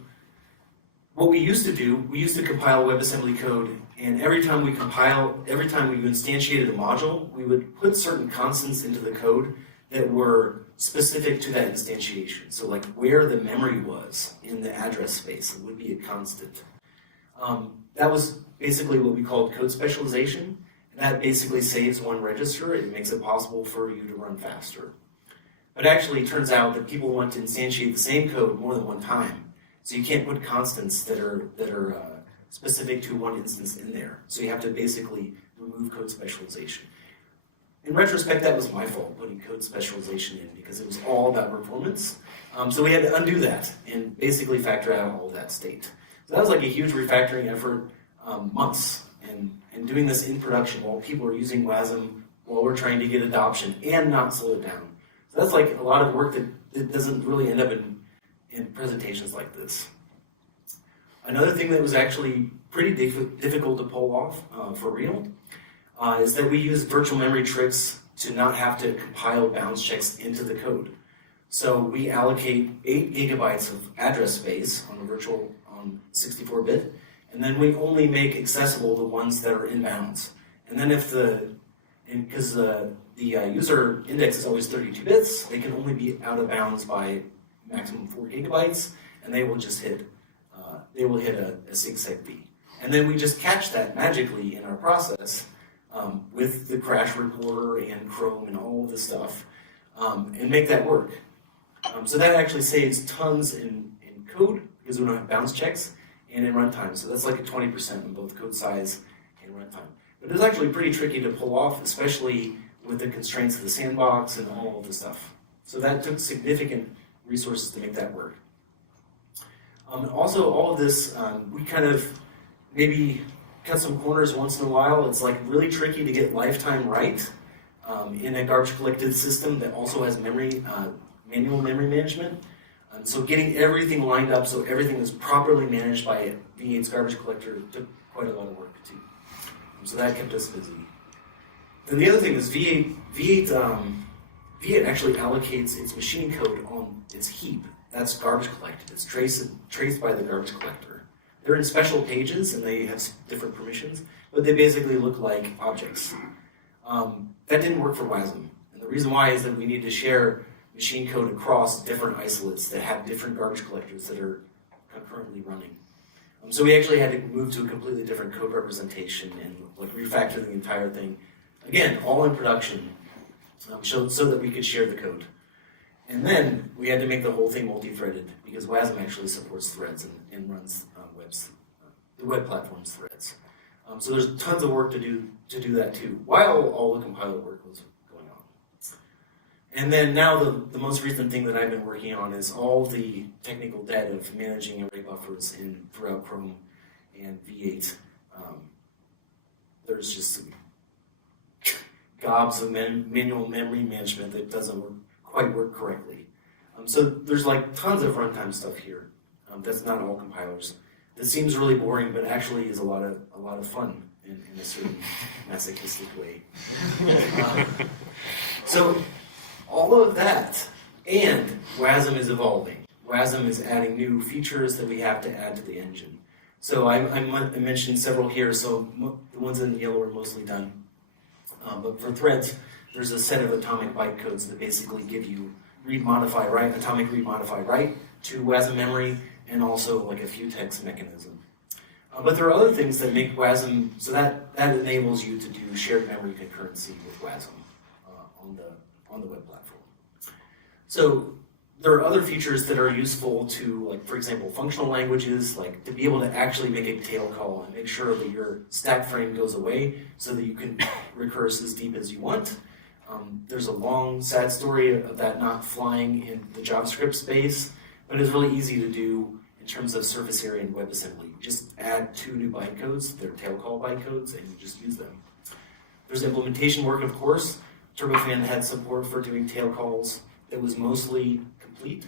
what we used to do, we used to compile WebAssembly code, and every time we instantiated a module, we would put certain constants into the code that were specific to that instantiation. So like where the memory was in the address space, it would be a constant. That was basically what we called code specialization. And that basically saves one register. It makes it possible for you to run faster. But actually it turns out that people want to instantiate the same code more than one time. So you can't put constants that are specific to one instance in there. So you have to basically remove code specialization. In retrospect, that was my fault, putting code specialization in, because it was all about performance. So we had to undo that and basically factor out all that state. So that was like a huge refactoring effort, months, and doing this in production while people are using WASM, while we're trying to get adoption and not slow it down. So that's like a lot of work that doesn't really end up in presentations like this. Another thing that was actually pretty difficult to pull off for real is that we use virtual memory tricks to not have to compile bounds checks into the code. So we allocate 8 gigabytes of address space on 64-bit, and then we only make accessible the ones that are in bounds. And then because the user index is always 32 bits, they can only be out of bounds by maximum 4 gigabytes, and they will just hit a SIG-SEG-B. And then we just catch that magically in our process with the crash reporter and Chrome and all of this stuff, and make that work. So that actually saves tons in code, because we don't have bounds checks, and in runtime. So that's like a 20% in both code size and runtime. But it's actually pretty tricky to pull off, especially with the constraints of the sandbox and all of the stuff. So that took significant resources to make that work. Also, all of this, we kind of maybe cut some corners once in a while. It's like really tricky to get lifetime right in a garbage collected system that also has manual memory management. So getting everything lined up so everything is properly managed by V8's garbage collector took quite a lot of work too. So that kept us busy. Then the other thing is V8 actually allocates its machine code on its heap. That's garbage collected. It's traced by the garbage collector. They're in special pages and they have different permissions, but they basically look like objects. That didn't work for WASM. And the reason why is that we need to share machine code across different isolates that have different garbage collectors that are concurrently running. So we actually had to move to a completely different code representation and like refactor the entire thing. Again, all in production, so that we could share the code. And then we had to make the whole thing multi-threaded because WASM actually supports threads and runs the web platform's threads. So there's tons of work to do that too, while all the compiler work was going on. And then now the most recent thing that I've been working on is all the technical debt of managing array buffers throughout Chrome and V8. There's just some gobs of manual memory management that doesn't quite work correctly. So there's like tons of runtime stuff here. That's not all compilers. That seems really boring, but actually is a lot of fun in a certain masochistic way. So all of that, and WASM is evolving. WASM is adding new features that we have to add to the engine. So I mentioned several here, so the ones in yellow are mostly done. But for threads, there's a set of atomic bytecodes that basically give you read, modify, write, atomic read, modify, write to WASM memory, and also like a few text mechanism. But there are other things that make WASM, so that enables you to do shared memory concurrency with WASM on the web platform. So there are other features that are useful to, like, for example, functional languages, like to be able to actually make a tail call and make sure that your stack frame goes away so that you can recurse as deep as you want. There's a long, sad story of that not flying in the JavaScript space, but it's really easy to do in terms of surface area and WebAssembly. You just add 2 new bytecodes, they're tail call bytecodes, and you just use them. There's implementation work, of course. Turbofan had support for doing tail calls. It was mostly complete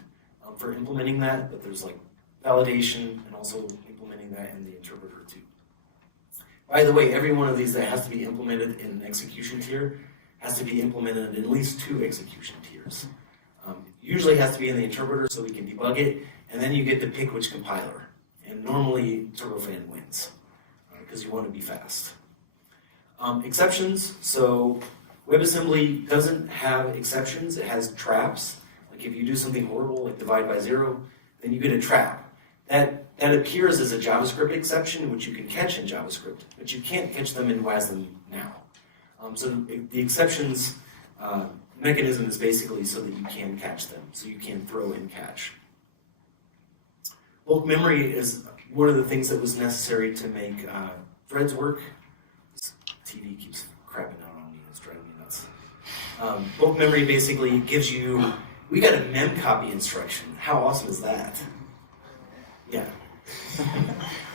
for implementing that, but there's like validation and also implementing that in the interpreter too. By the way, every one of these that has to be implemented in an execution tier has to be implemented in at least 2 execution tiers. Usually has to be in the interpreter so we can debug it, and then you get to pick which compiler. And normally Turbofan wins because you want to be fast. Exceptions, so WebAssembly doesn't have exceptions, it has traps. Like if you do something horrible, like divide by 0, then you get a trap. That appears as a JavaScript exception, which you can catch in JavaScript, but you can't catch them in WASM now. So the exceptions mechanism is basically so that you can catch them, so you can throw in catch. Bulk memory is one of the things that was necessary to make threads work. This TV keeps crapping out on me, it's driving me nuts. Bulk memory basically gives you, we got a memcopy instruction. How awesome is that? Yeah.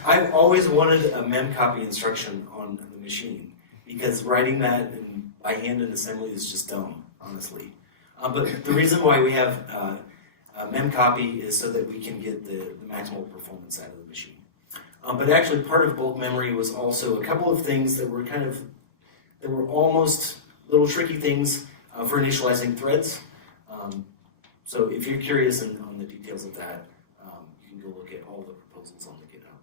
I've always wanted a memcopy instruction on the machine because writing that by hand in assembly is just dumb, honestly. But the reason why we have memcopy is so that we can get the maximal performance out of the machine. But actually part of bulk memory was also a couple of things that were almost little tricky things for initializing threads. So if you're curious on the details of that, you can go look at all the proposals on the GitHub.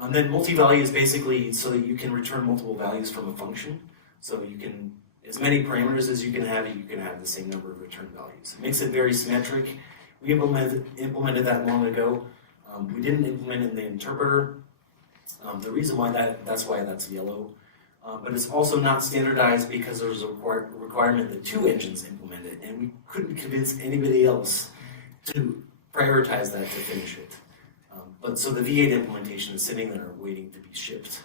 And then multi-value is basically so that you can return multiple values from a function. So you can, as many parameters as you can have the same number of return values. It makes it very symmetric. We implemented that long ago. We didn't implement it in the interpreter. The reason why that's why that's yellow. But it's also not standardized because there's a requirement that 2 engines implement it, and we couldn't convince anybody else to prioritize that to finish it. But so the V8 implementation is sitting there waiting to be shipped.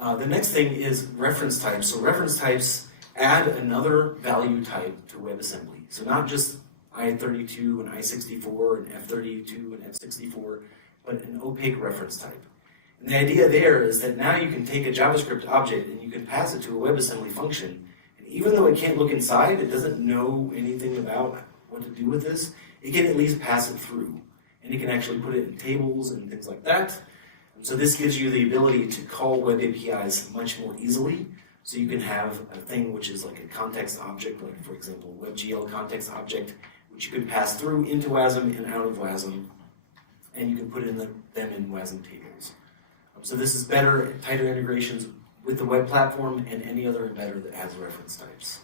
The next thing is reference types. So reference types add another value type to WebAssembly. So not just I32 and I64 and F32 and F64, but an opaque reference type. And the idea there is that now you can take a JavaScript object and you can pass it to a WebAssembly function. And even though it can't look inside, it doesn't know anything about what to do with this, it can at least pass it through. And it can actually put it in tables and things like that. So this gives you the ability to call web APIs much more easily. So you can have a thing which is like a context object, like for example, WebGL context object, which you can pass through into WASM and out of WASM, and you can put in them in WASM tables. So this is better, tighter integrations with the web platform and any other embedder that has reference types.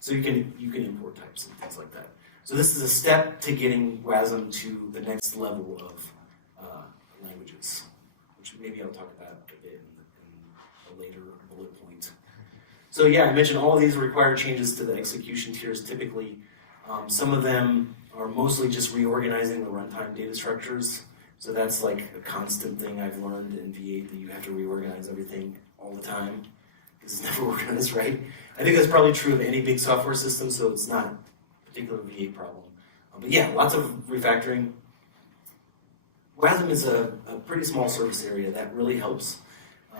So you can import types and things like that. So this is a step to getting WASM to the next level of languages, which maybe I'll talk about a bit in a later bullet point. So yeah, I mentioned all of these require changes to the execution tiers typically. Some of them are mostly just reorganizing the runtime data structures. So that's like a constant thing I've learned in V8, that you have to reorganize everything all the time because it's never organized right. I think that's probably true of any big software system, so it's not a particular V8 problem. But yeah, lots of refactoring. WASM is a pretty small surface area that really helps.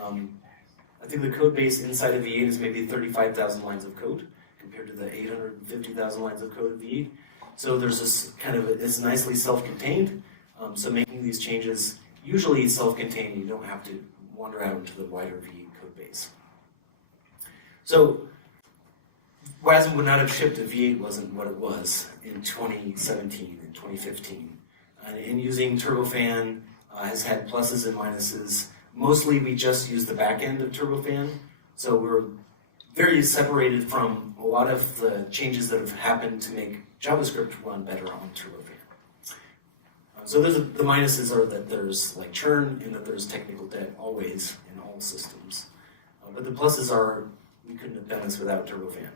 I think the code base inside of V8 is maybe 35,000 lines of code compared to the 850,000 lines of code of V8. So there's this kind of, it's nicely self-contained. So making these changes usually self-contained, you don't have to wander out into the wider V8 code base. So WASM would not have shipped if V8 wasn't what it was in 2017 and 2015. And using Turbofan has had pluses and minuses. Mostly we just use the back end of Turbofan, so we're very separated from a lot of the changes that have happened to make JavaScript run better on Turbofan. So the minuses are that there's like churn and that there's technical debt always in all systems. But the pluses are we couldn't have done this without Turbofan.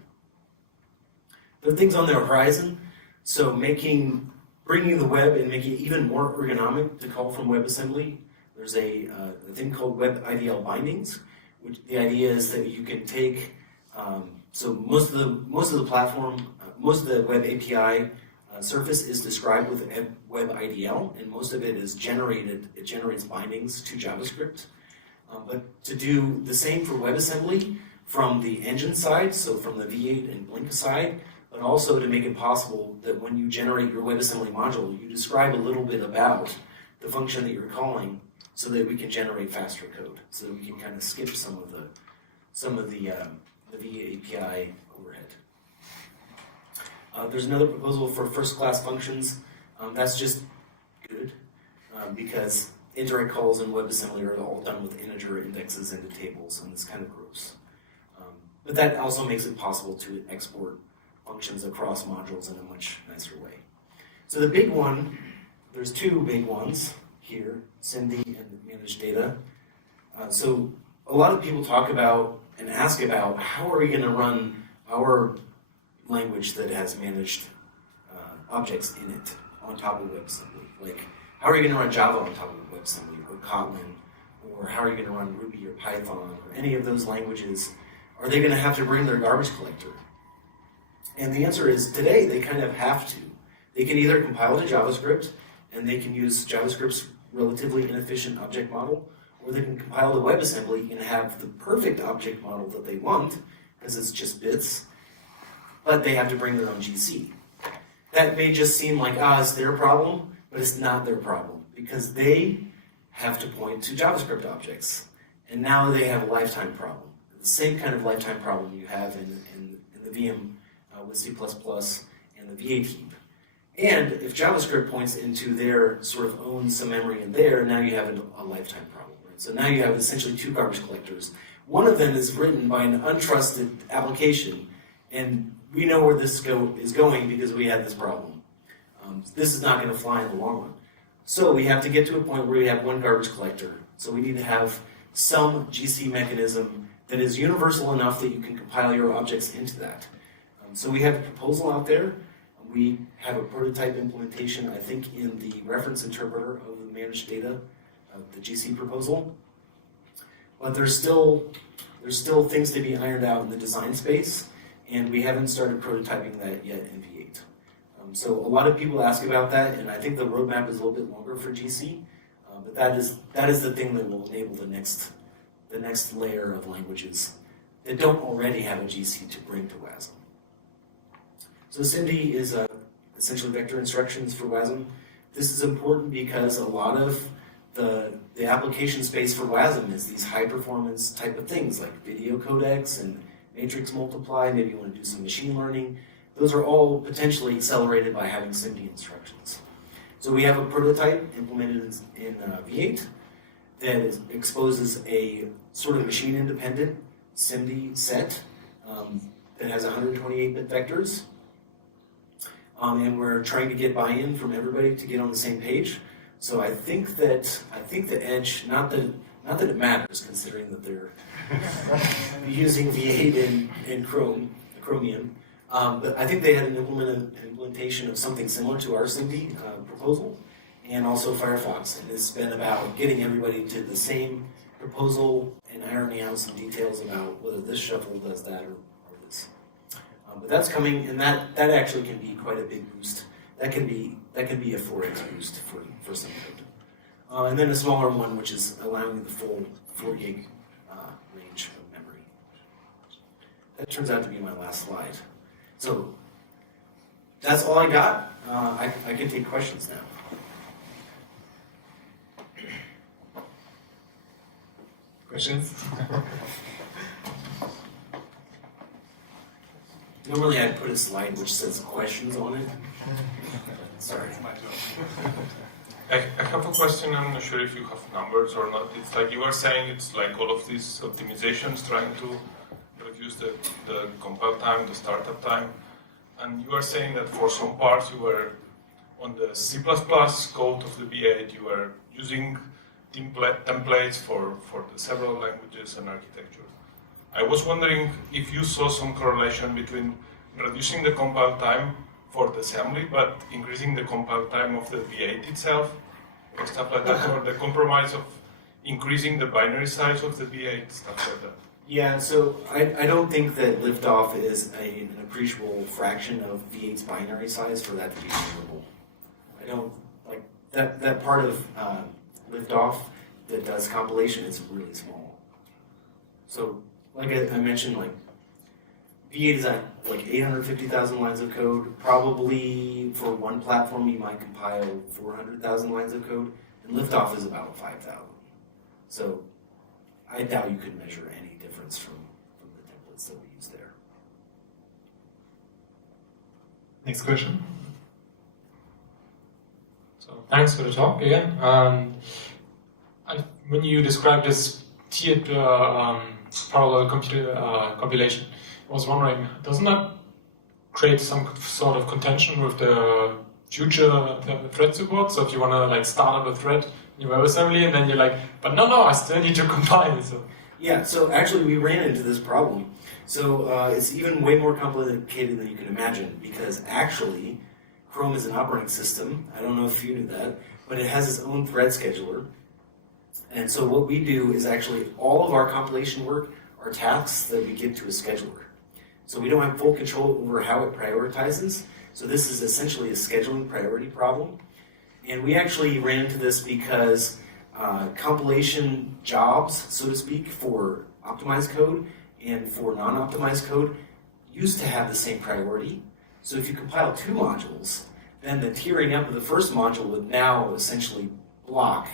There are things on the horizon, so bringing the web and making it even more ergonomic to call from WebAssembly. There's a thing called Idl Bindings, which the idea is that you can take so most of the platform, most of the web API surface is described with web IDL, and most of it is generated. It generates bindings to JavaScript. But to do the same for WebAssembly from the engine side, so from the V8 and Blink side, but also to make it possible that when you generate your WebAssembly module, you describe a little bit about the function that you're calling, so that we can generate faster code, so that we can kind of skip some of the V8 API overhead. There's another proposal for first-class functions. That's just good because indirect calls in WebAssembly are all done with integer indexes into tables, and it's kind of gross. But that also makes it possible to export functions across modules in a much nicer way. So the big one, there's two big ones here, SIMD and managed data. So a lot of people talk about and ask about how are we going to run our language that has managed objects in it on top of WebAssembly. Like, how are you going to run Java on top of WebAssembly or Kotlin? Or how are you going to run Ruby or Python or any of those languages? Are they going to have to bring their garbage collector? And the answer is today they kind of have to. They can either compile to JavaScript and they can use JavaScript's relatively inefficient object model, or they can compile to WebAssembly and have the perfect object model that they want, because it's just bits, but they have to bring their own GC. That may just seem like, it's their problem, but it's not their problem, because they have to point to JavaScript objects, and now they have a lifetime problem. The same kind of lifetime problem you have in the VM with C++ and the V8 heap. And if JavaScript points into their sort of own some memory in there, now you have a lifetime problem. Right? So now you have essentially two garbage collectors. One of them is written by an untrusted application, and we know where this is going because we had this problem. This is not going to fly in the long run. So we have to get to a point where we have one garbage collector. So we need to have some GC mechanism that is universal enough that you can compile your objects into that. So we have a proposal out there. We have a prototype implementation, I think, in the reference interpreter of the managed data, the GC proposal. But there's still things to be ironed out in the design space, and we haven't started prototyping that yet in V8. So a lot of people ask about that, and I think the roadmap is a little bit longer for GC, but that is the thing that will enable the next layer of languages that don't already have a GC to bring to WASM. So SIMD is essentially vector instructions for WASM. This is important because a lot of the application space for WASM is these high performance type of things like video codecs and matrix multiply. Maybe you want to do some machine learning. Those are all potentially accelerated by having SIMD instructions. So we have a prototype implemented in V8 that exposes a sort of machine independent SIMD set that has 128-bit vectors. And we're trying to get buy-in from everybody to get on the same page. So I think the edge, not that it matters, considering that they're using V8 in Chromium, but I think they had an implementation of something similar to our SIMD proposal, and also Firefox. And it's been about getting everybody to the same proposal and ironing out some details about whether this shuffle does that or this. But that's coming, and that actually can be quite a big boost. That can be a 4x boost for some code. And then a smaller one, which is allowing the full 4 gig range of memory. That turns out to be my last slide. So that's all I got. I can take questions now. Questions? Normally I'd put a slide which says questions on it. Sorry. I have a question. I'm not sure if you have numbers or not. It's like you are saying it's like all of these optimizations trying to reduce the compile time, the startup time. And you are saying that for some parts you were on the C++ code of the V8, you were using templates for the several languages and architectures. I was wondering if you saw some correlation between reducing the compile time for the assembly, but increasing the compile time of the V8 itself, or stuff like that, or the compromise of increasing the binary size of the V8, stuff like that. Yeah, so I don't think that liftoff is an appreciable fraction of V8's binary size for that to be measurable. I don't like that part of liftoff that does compilation is really small. So like I mentioned, like V8 is at like 850,000 lines of code. Probably for one platform you might compile 400,000 lines of code, and liftoff is about 5,000. So I doubt you could measure any difference from the templates that we use there. Next question. So thanks for the talk again. When you described this tiered parallel compilation, I was wondering, doesn't that create some sort of contention with the future thread support? So if you want to like start up a thread in your WebAssembly and then you're like, but no, I still need to compile. So. Yeah, so actually we ran into this problem. So it's even way more complicated than you can imagine, because actually Chrome is an operating system. I don't know if you knew that, but it has its own thread scheduler. And so what we do is actually all of our compilation work are tasks that we give to a scheduler. So we don't have full control over how it prioritizes. So this is essentially a scheduling priority problem. And we actually ran into this because compilation jobs, so to speak, for optimized code and for non-optimized code used to have the same priority. So if you compile two modules, then the tiering up of the first module would now essentially block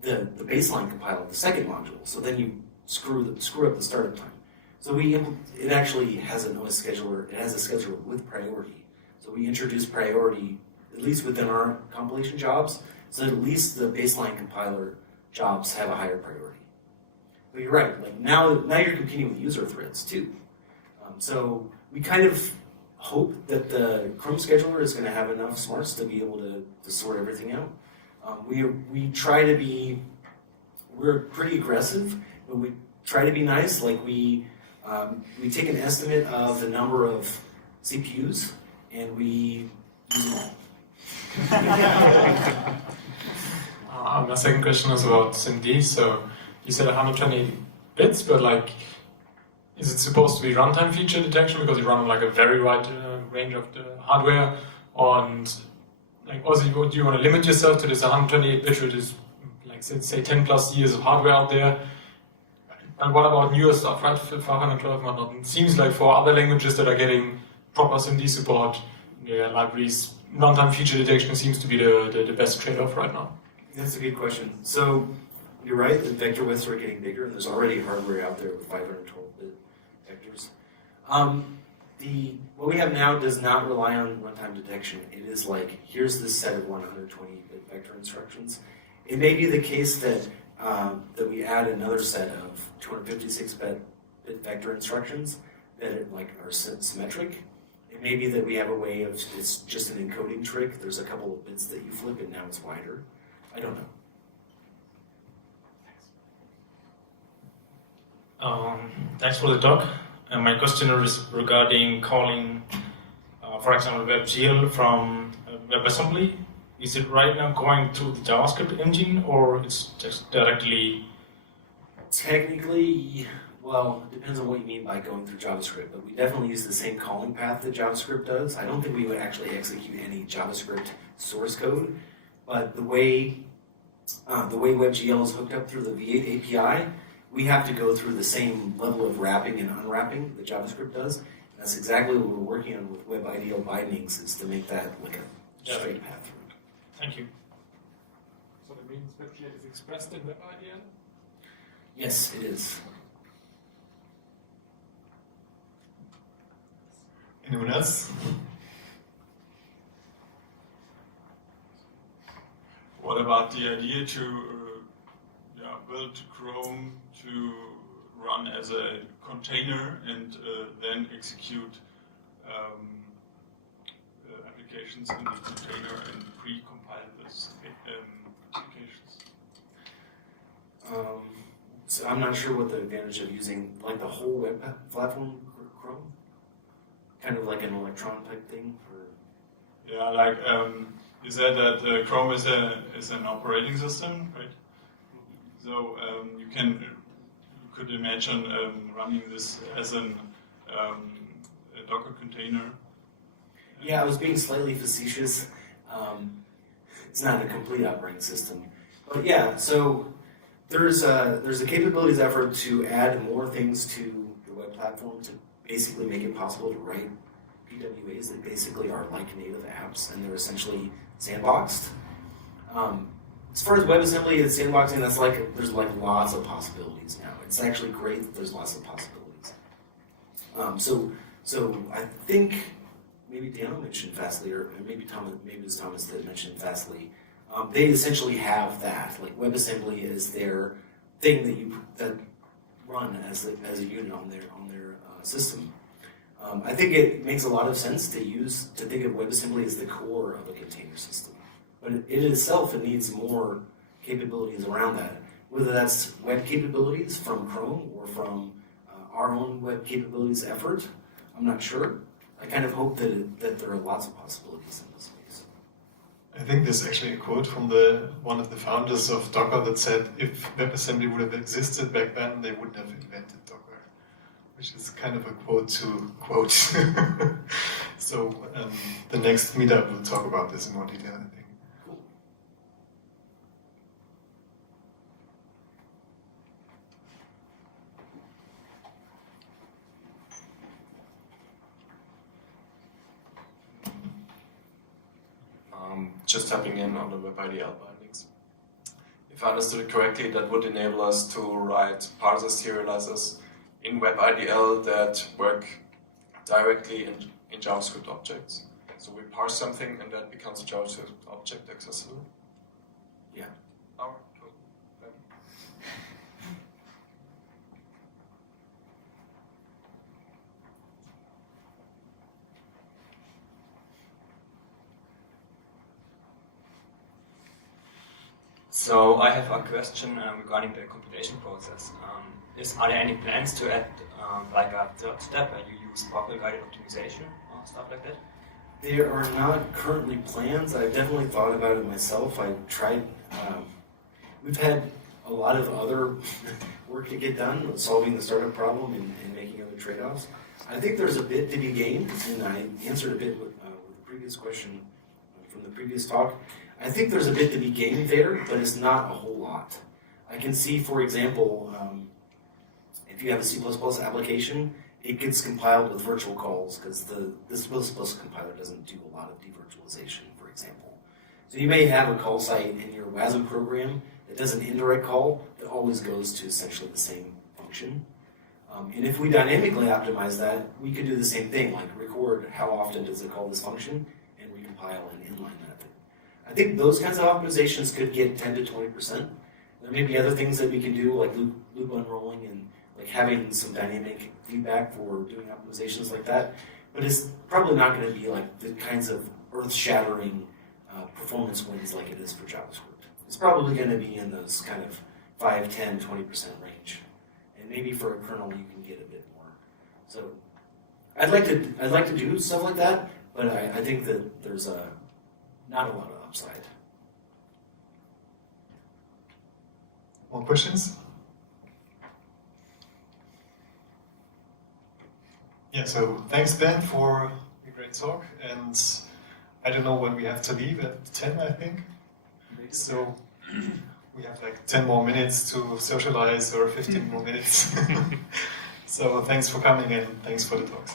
the baseline compile of the second module. So then you screw up the startup time. So it actually has an OS scheduler. It has a scheduler with priority. So we introduce priority at least within our compilation jobs, so that at least the baseline compiler jobs have a higher priority. But you're right. Like now you're competing with user threads too. So we kind of hope that the Chrome scheduler is going to have enough smarts to be able to sort everything out. We try to be, we're pretty aggressive, but we try to be nice. Like we take an estimate of the number of CPUs and we use them all. My second question is about SIMD. So you said 128 bits, but like, is it supposed to be runtime feature detection because you run on like a very wide range of the hardware? And like, also, do you want to limit yourself to this 128 bit, which is like say 10 plus years of hardware out there? And what about newer stuff, right? 512 and whatnot. It seems like for other languages that are getting proper SIMD support, their libraries, runtime feature detection seems to be the best trade-off right now. That's a good question. So you're right, the vector widths are getting bigger, and there's already hardware out there with 512-bit vectors. What we have now does not rely on runtime detection. It is like, here's this set of 120-bit vector instructions. It may be the case that we add another set of 256-bit vector instructions that are symmetric. It may be that we have a way of, it's just an encoding trick. There's a couple of bits that you flip and now it's wider. I don't know. Thanks for the talk. My question is regarding calling, for example, WebGL from WebAssembly. Is it right now going to the JavaScript engine, or it's just directly? Technically, well, it depends on what you mean by going through JavaScript, but we definitely use the same calling path that JavaScript does. I don't think we would actually execute any JavaScript source code, but the way WebGL is hooked up through the V8 API, we have to go through the same level of wrapping and unwrapping that JavaScript does. And that's exactly what we're working on with Idl Bindings, is to make that like a straight path through. Thank you. So that means WebGL is expressed in WebIDL? Yes, it is. Anyone else? What about the idea to build Chrome to run as a container and then execute applications in the container and pre-compile those applications? So I'm not sure what the advantage of using like the whole web platform for Chrome, kind of like an Electron type thing. Yeah, like you said that Chrome is an operating system, right? So you could imagine running this as a Docker container. Yeah, I was being slightly facetious. It's not a complete operating system, but yeah. So there's a capabilities effort to add more things to the web platform to basically make it possible to write PWAs that basically are like native apps, and they're essentially sandboxed. As far as WebAssembly and sandboxing, there's lots of possibilities now. It's actually great that there's lots of possibilities. So I think maybe Daniel mentioned Fastly, or maybe it was Thomas that mentioned Fastly. They essentially have that. Like WebAssembly is their thing that run as a unit on their system. I think it makes a lot of sense to think of WebAssembly as the core of a container system. But it itself, it needs more capabilities around that. Whether that's web capabilities from Chrome or from our own web capabilities effort, I'm not sure. I kind of hope that there are lots of possibilities in this space. I think there's actually a quote from one of the founders of Docker that said, if WebAssembly would have existed back then, they wouldn't have invented Docker. Which is kind of a quote to quote. So the next meetup will talk about this in more detail, I think. Just tapping in on the WebIDL bindings. If I understood it correctly, that would enable us to write parser serializers in WebIDL that work directly in JavaScript objects. So we parse something and that becomes a JavaScript object accessible? Yeah. All right, cool. Thank you. So I have a question regarding the compilation process. Are there any plans to add like a third step where you use particle-guided optimization or stuff like that? There are not currently plans. I've definitely thought about it myself. I tried. We've had a lot of other work to get done, solving the startup problem and making other trade-offs. I think there's a bit to be gained, and I answered a bit with the previous question from the previous talk. I think there's a bit to be gained there, but it's not a whole lot. I can see, for example, if you have a C++ application, it gets compiled with virtual calls because the C++ compiler doesn't do a lot of devirtualization, for example. So you may have a call site in your WASM program that does an indirect call that always goes to essentially the same function. And if we dynamically optimize that, we could do the same thing, like record how often does it call this function and recompile an inline method. I think those kinds of optimizations could get 10 to 20%. There may be other things that we can do, like loop unrolling and like having some dynamic feedback for doing optimizations like that. But it's probably not going to be like the kinds of earth-shattering performance wins like it is for JavaScript. It's probably going to be in those kind of 5, 10, 20% range. And maybe for a kernel you can get a bit more. So I'd like to do stuff like that, but I think that there's not a lot of upside. More questions? Yeah, so thanks Ben for a great talk, and I don't know when we have to leave, at 10 I think. So we have like 10 more minutes to socialize, or 15 more minutes. So thanks for coming and thanks for the talks.